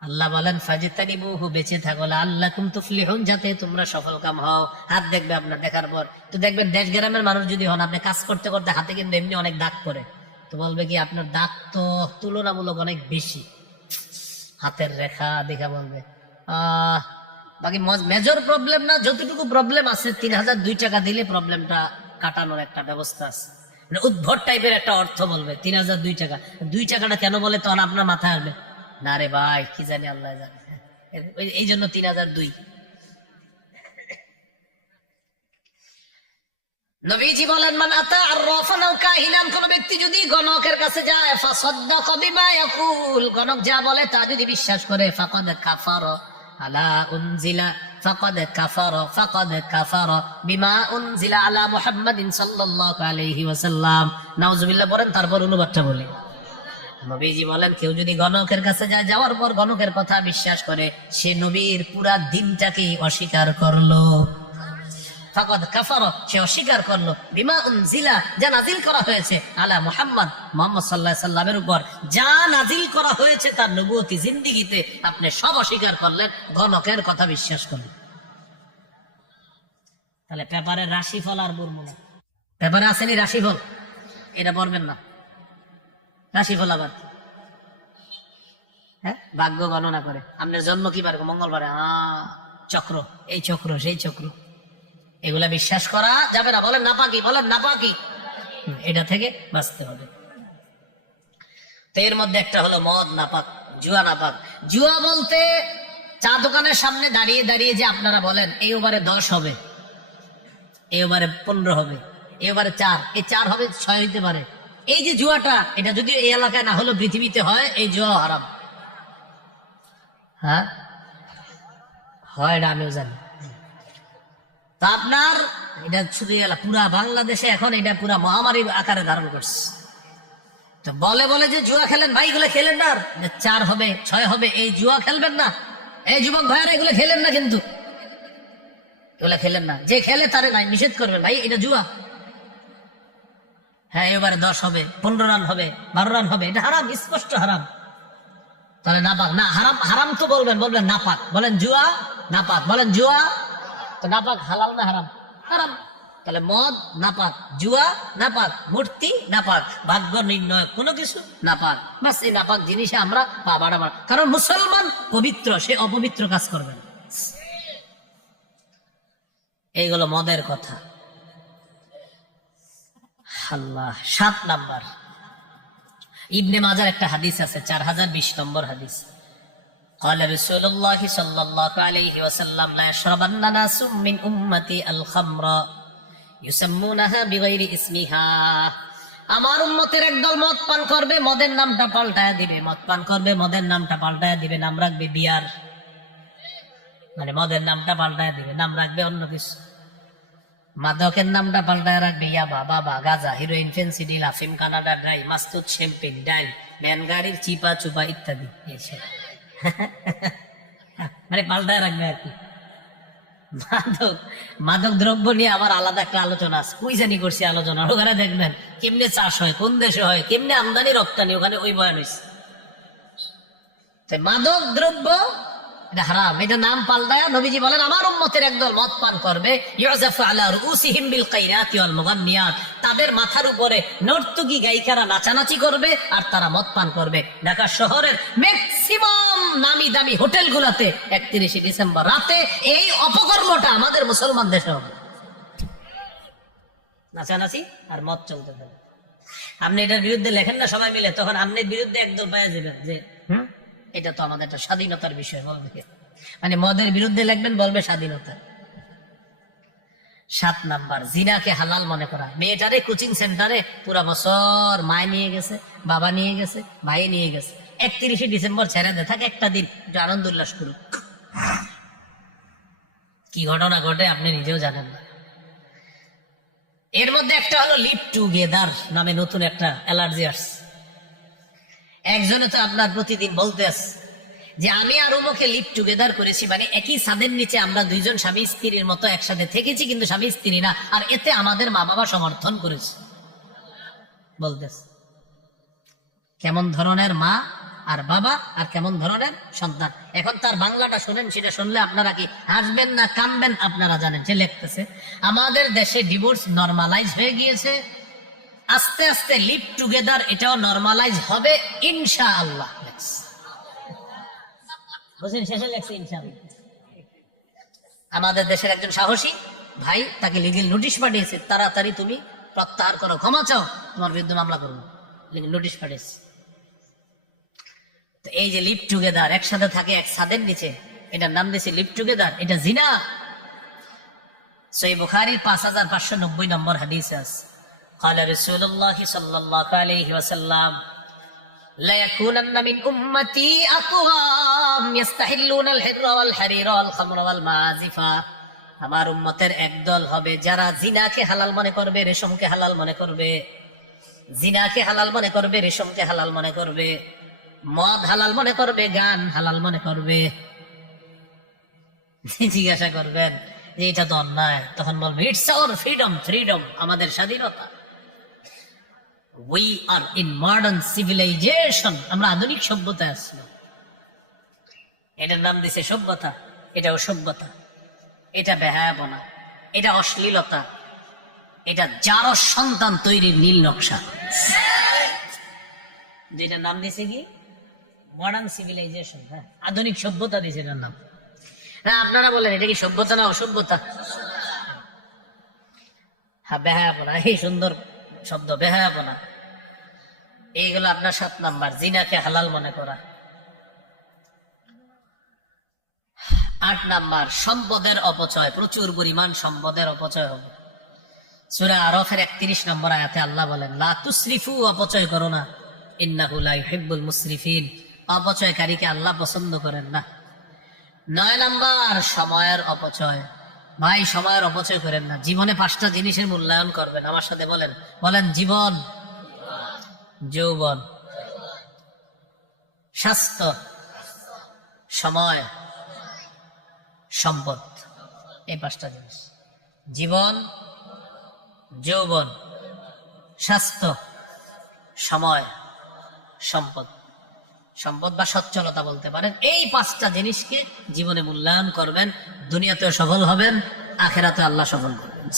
আল্লাহ বলেন ফাজিতানিবুহু, বেঁচে থাকো, লাআল্লাকুম তুফলিহুন, যাতে তোমরা সফলকাম হও। হাত দেখবে আপনার, দেখার পর তো দেখবেন দেশ গ্রামের মানুষ যদি হন, আপনি কাজ করতে করতে হাতে কিন্তু এমনি অনেক দাগ পড়ে, তো বলবে কি আপনার দাগ তো তুলনামূলক অনেক বেশি। হাতের রেখা দেখা বলবে বাকি মেজর প্রবলেম না, যতটুকু প্রবলেম আছে 3002 টাকা দিলে প্রবলেমটা কাটানোর একটা ব্যবস্থা আছে। মানে উদ্ভট টাইপের একটা অর্থ বলবে 3002 টাকা। 2 টাকাটা কেন বলে তখন আপনার মাথায় আসবে না রে ভাই কি জানি, আল্লাহ জানে, এই জন্য 3002। নবীজি বলেন মান আতা আররাফান আও কাহিনান, কোন ব্যক্তি যদি গণকের কাছে যায়, ফাসাদ্দাকা বিমা ইয়াকুল, গণক যা বলে তা যদি বিশ্বাস করে, ফাকাদ কাফারা আলা উনজিলা ফাকাদ কাফারা বিমা উনজিলা আলা মুহাম্মাদিন সাল্লাল্লাহু আলাইহি ওয়াসাল্লাম। নাউজুবিল্লাহ বলেন, তারপর অনুবাদটা বলি। নবীজি বলেন কেউ যদি গণকের কাছে যায়, যাওয়ার পর গণকের কথা বিশ্বাস করে, সে নবীর পুরা দিনটাকে অস্বীকার করলো। ফাকাদ কাফারা, সে অস্বীকার করলো, বিমা উনজিলা, যা নাজিল করা হয়েছে, আলা মুহাম্মদ সাল্লাল্লাহু আলাইহি সাল্লামের উপর যা নাজিল করা হয়েছে তার নবুয়তি জিন্দেগিতে আপনি সব অস্বীকার করলেন, গণকের কথা বিশ্বাস করলেন। তাহলে পেপারের রাশিফল আর বলবো না, পেপারে আসেনি রাশিফল, এটা পড়বেন না। রাশিফল আবার হ্যাঁ ভাগ্য গণনা করে, আপনার জন্ম কি বার, মঙ্গলবারে, চক্র, এই চক্র সেই চক্র, এগুলা বিশ্বাস করা যাবে না। বলেন নাপাকি, বলেন নাপাকি, এটা থেকে বাঁচতে হবে। তো এর মধ্যে একটা হলো মদ নাপাক, জুয়া নাপাক। জুয়া বলতে চা দোকানের সামনে দাঁড়িয়ে দাঁড়িয়ে যে আপনারা বলেন এই ওভারে 10 হবে, এই ওভারে 15 হবে, এই ওভারে 4, এই 4 হবে 6 হইতে পারে, এই যে জুয়াটা, এটা যদি এই এলাকায় না হলো পৃথিবীতে হয়, এই জুয়া হারাম। হ্যাঁ হয়, এটা আমিও জানি। তা আপনার এটা শুধু পুরা বাংলাদেশে এখন এটা পুরা মহামারী আকারে ধারণ করছে। তো বলে বলে যে জুয়া খেলেন ভাই, এগুলো খেলেন না, 4 হবে 6 হবে, এই জুয়া খেলবেন না, এই যুবক ভাইয়ারা এগুলো খেলেন না, কিন্তু এগুলো খেলেন না, যে খেলে তারে নাই নিষেধ করবেন ভাই, এটা জুয়া। হ্যাঁ এবারে 10 হবে, 15 রান হবে, 12 রান হবে, এটা হারাম, স্পষ্ট হারাম। তাহলে নাপাক না, হারাম হারাম তো বলবেন, বলবেন নাপাক, বলেন জুয়া নাপাক, বলেন জুয়া তো নাপাক হালাল না হারাম? হারাম। তাহলে মদ নাপাক, জুয়া নাপাক, মূর্তি নাপাক, ভাগ্য নির্ণয় কোনো কিছু নাপাক। বাস এই নাপাক জিনিসে আমরা পা বাড়াবার, কারণ মুসলমান পবিত্র, সে অপবিত্র কাজ করবে না। এইগুলো মদের কথা। আল্লাহ। 7 নাম্বার, ইবনে মাজার একটা হাদিস আছে, 4020 নম্বর হাদিস। قال رسول الله صلى الله عليه وسلم لا يشربن ناس من امتي الخمر يسمونها بغير اسمها। আমার উম্মতের একদল মদ পান করবে, মদের নামটা পাল্টায়া দিবে, মদ পান করবে, মদের নামটা পাল্টায়া দিবে, নাম রাখবে বিয়ার, মানে মদের নামটা পাল্টায়া দিবে, নাম রাখবে অন্য কিছু। মাদকের নামটা পাল্টায় রাখবে ইয়াবা, বাবা, গাজা, হিরোইন, ফেন্সিডিল, আফিম, কানাডা ড্রাই, মাস্তুদ, শ্যাম্পেন, ডাইল, ম্যান গাড়ির চিপা চুপা ইত্যাদি। মানে পাল্টায় রাখবে আর কি। মাদক দ্রব্য নিয়ে আবার আলাদা একটা আলোচনা আছে, কই জানি করছি আলোচনা, ওখানে দেখবেন কেমনে চাষ হয়, কোন দেশে হয়, কেমনে আমদানি রপ্তানি, ওখানে ওই বয়ান হয়েছে। মাদক দ্রব্য এটা হারাম, এটা নাম পাল্টায় নবীজি বলেন আমার উম্মতের একদল মদ পান করবে, ইউযাফু আলা রুউসিহিম বিল কাইরাতি ওয়াল মুগান্নিয়াত, তাদের মাথার উপরে নর্তকী গায়িকারা নাচানাচি করবে আর তারা মদ পান করবে। ঢাকা শহরের ম্যাক্সিমাম নামি দামি হোটেলগুলোতে 31 ডিসেম্বর রাতে এই অপকর্মটা আমাদের মুসলমান দেশে হবে, নাচানাচি আর মদ চলতে থাকবে। আপনি এটার বিরুদ্ধে লেখেন না সবাই মিলে, তখন আপনার বিরুদ্ধে একদল পাওয়া যাবেন যে এটা তো আমাদের একটা স্বাধীনতার বিষয় বলবে, মানে মদের বিরুদ্ধে লিখবেন, বলবে স্বাধীনতা। 7 নাম্বার, জিনাকে হালাল মনে করা। মেয়েটারে কোচিং সেন্টারে পুরা বছর মায় নিয়ে গেছে, বাবা নিয়ে গেছে, ভাই নিয়ে গেছে, 31 ডিসেম্বর ছেড়ে দে, থাকে একটা দিন একটু আনন্দ উল্লাস করুক। কি ঘটনা ঘটে আপনি নিজেও জানেন না। এর মধ্যে একটা হলো লিভ টুগেদার নামে নতুন একটা অ্যালার্জি আসছে। একজনে তো আপনার প্রতিদিন বলতে আছে যে আমি আর উমুকে লিভ টুগেদার করেছি, মানে একই ছাদের নিচে আমরা দুইজন স্বামী স্ত্রীর মতো একসাথে থেকেছি, কিন্তু স্বামী স্ত্রী না, আর এতে আমাদের মা বাবা সমর্থন করেছে বলতেছে। কেমন ধরনের মা আর বাবা আর কেমন ধরনের সন্তান। এখন তার বাংলাটা শোনেন, সেটা শুনলে আপনারা কি হাসবেন না কাঁদবেন আপনারা জানেন। সে লিখতেছে আমাদের দেশে ডিভোর্স নরমালাইজ হয়ে গিয়েছে, আস্তে আস্তে লিভ টুগেদার এটাও নরমালাইজ হবে ইনশাআল্লাহ। বুঝলেন, শেষে লেখছে ইনশাআল্লাহ। আমাদের দেশের একজন সাহসী ভাই, তাকে লিগেল নোটিশ পাঠিয়েছে, তাড়াতাড়ি তুমি প্রত্যাহার করো, ক্ষমা চাও, তোমার বিরুদ্ধে মামলা করবো, লিগেল নোটিশ পাঠিয়েছে। তো এই যে লিভ টুগেদার, একসাথে থাকে এক ছাদের নিচে, এটার নাম দিয়েছে লিভ টুগেদার, এটা জিনা। সহিহ বুখারীর 5590 নম্বর হাদিসে আছে, قال رسول الله صلى الله عليه وسلم لا يكونن من امتي اقوام يستحلون الحر والحرير والخمر والمعازف। আমার উম্মতের একদল হবে যারা জিনাকে হালাল মনে করবে, রেশমকে হালাল মনে করবে, জিনাকে হালাল মনে করবে, রেশমকে হালাল মনে করবে, মদ হালাল মনে করবে, গান হালাল মনে করবে। জিজ্ঞাসা করবেন যে এটা তো অন্যায়, তখন বলবে ইটস আওয়ার ফ্রিডম, ফ্রিডম আমাদের স্বাধীনতা। We are in modern civilization, আমরা আধুনিক সভ্যতায় আছি। এটার নাম দিছে সভ্যতা, এটা অসভ্যতা, এটা বেহায়াপনা, এটা অশ্লীলতা, এটা যার সন্তান তৈরির নীল নকশা। যেটার নাম দিছে কি মডার্ন সিভিলাইজেশন, হ্যাঁ আধুনিক সভ্যতা দিছে এটার নাম। হ্যাঁ আপনারা বলেন এটা কি সভ্যতা না অসভ্যতা? হ্যাঁ বেহায়াপনা, এই সুন্দর শব্দ বেহায়াপনা। এইগুলো আপনার 7 নাম্বার, জিনাকে হালাল মনে করা। 8 নাম্বার, সম্পদের অপচয়, প্রচুর পরিমাণ সম্পদের অপচয় হবে। সূরা আরাফের 31 নম্বর আয়াতে আল্লাহ বলেন লা তুসরিফু, অপচয় করো না, ইন্নাহু লা ইউহিব্বুল মুসরিফিন, অপচয়কারীকে আল্লাহ পছন্দ করেন না। 9 নাম্বার, সময়ের অপচয়। ভাই সময়ের অপচয় করেন না, জীবনে 5টা জিনিসের মূল্যায়ন করবেন, আমার সাথে বলেন, বলেন জীবন, যৌবন, স্বাস্থ্য, সময়, সম্পদ। এই 5টা জিনিস, জীবন, যৌবন, স্বাস্থ্য, সময়, সম্পদ। সম্পদ বা সচ্ছলতা বলতে পারেন। এই 5টা জিনিসকে জীবনে মূল্যায়ন করবেন, দুনিয়াতেও সফল হবেন, আখিরাতে আল্লাহ সফল করবেন।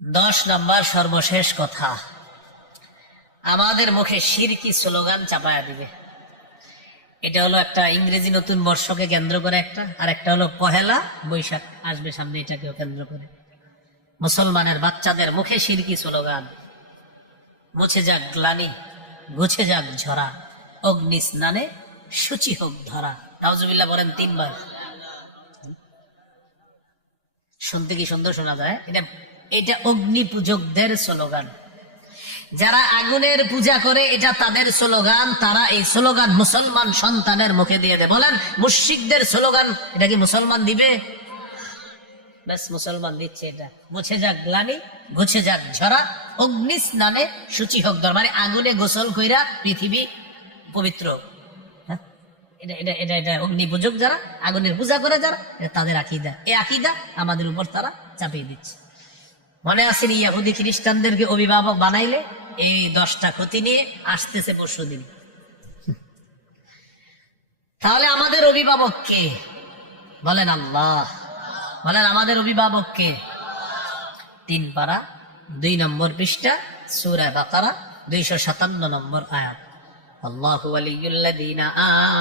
10 নম্বর সর্বশেষ কথা, আমাদের মুখে শিরকি স্লোগান চাপায়া দিবে। এটা হলো একটা ইংরেজি নতুন বর্ষকে কেন্দ্র করে একটা, আর একটা হলো পহেলা বৈশাখ আসবে সামনে, এটাকেও কেন্দ্র করে মুসলমানের বাচ্চাদের মুখে শিরকি স্লোগান। মুছে যাক গ্লানি, গুছে যাক ঝরা, অগ্নি স্নানে শুচি হোক ধরা। নাউজুবিল্লাহ বলেন 3 বার। শুনতে কি সুন্দর শোনা যায়? এটা অগ্নি পূজকদের স্লোগান। যারা আগুনের পূজা করে এটা তাদের স্লোগান, তারা এই স্লোগান মুসলমান সন্তানের মুখে দিয়ে দেয়। বলেন মুশরিকদের স্লোগান এটা কি মুসলমান দিবে? ব্যাস মুসলমান দিচ্ছে এটা। মুছে যাক গ্লানি, গুছে যাক ঝরা, অগ্নি স্নানে শুচি হোক ধরা, মানে আগুনে গোসল কইরা পৃথিবী পবিত্র। হ্যাঁ, এটা এটা এটা এটা অগ্নি পূজক যারা, আগুনের পূজা করে যারা, এটা তাদের আকীদা। এই আকীদা আমাদের উপর তারা চাপিয়ে দিচ্ছে। মনে আছেন ইহুদি খ্রিস্টানদেরকে অভিভাবক বানাইলে এই 10টা ক্ষতি নিয়ে আসতেছে পরশুদিন। তাহলে আমাদের অভিভাবক কে? বলেন আল্লাহ। বলেন আমাদের অভিভাবক কে? 3 পারা 2 নম্বর পৃষ্ঠা সূরা বাকারা 257 নম্বর আয়াত। আল্লাহু ওয়ালিয়ুল্লাযীনা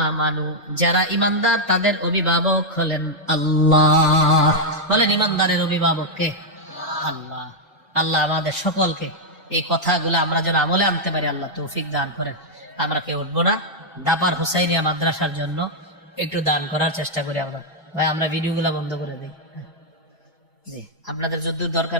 আমানু, যারা ঈমানদার তাদের অভিভাবক হলেন আল্লাহ। বলেন ঈমানদারের অভিভাবক কে? আল্লাহ। আল্লাহ আমাদের সকলকে এই কথাগুলো আমরা যেন আমলে আনতে পারি, আল্লাহ তৌফিক দান করেন। আমরা কেউ উঠবো না। দাপার হুসাইনিয়া মাদ্রাসার জন্য একটু দান করার চেষ্টা করি আমরা। ভাই আমরা ভিডিওগুলো বন্ধ করে দিই। জি, আপনাদের যদ্দূর দরকার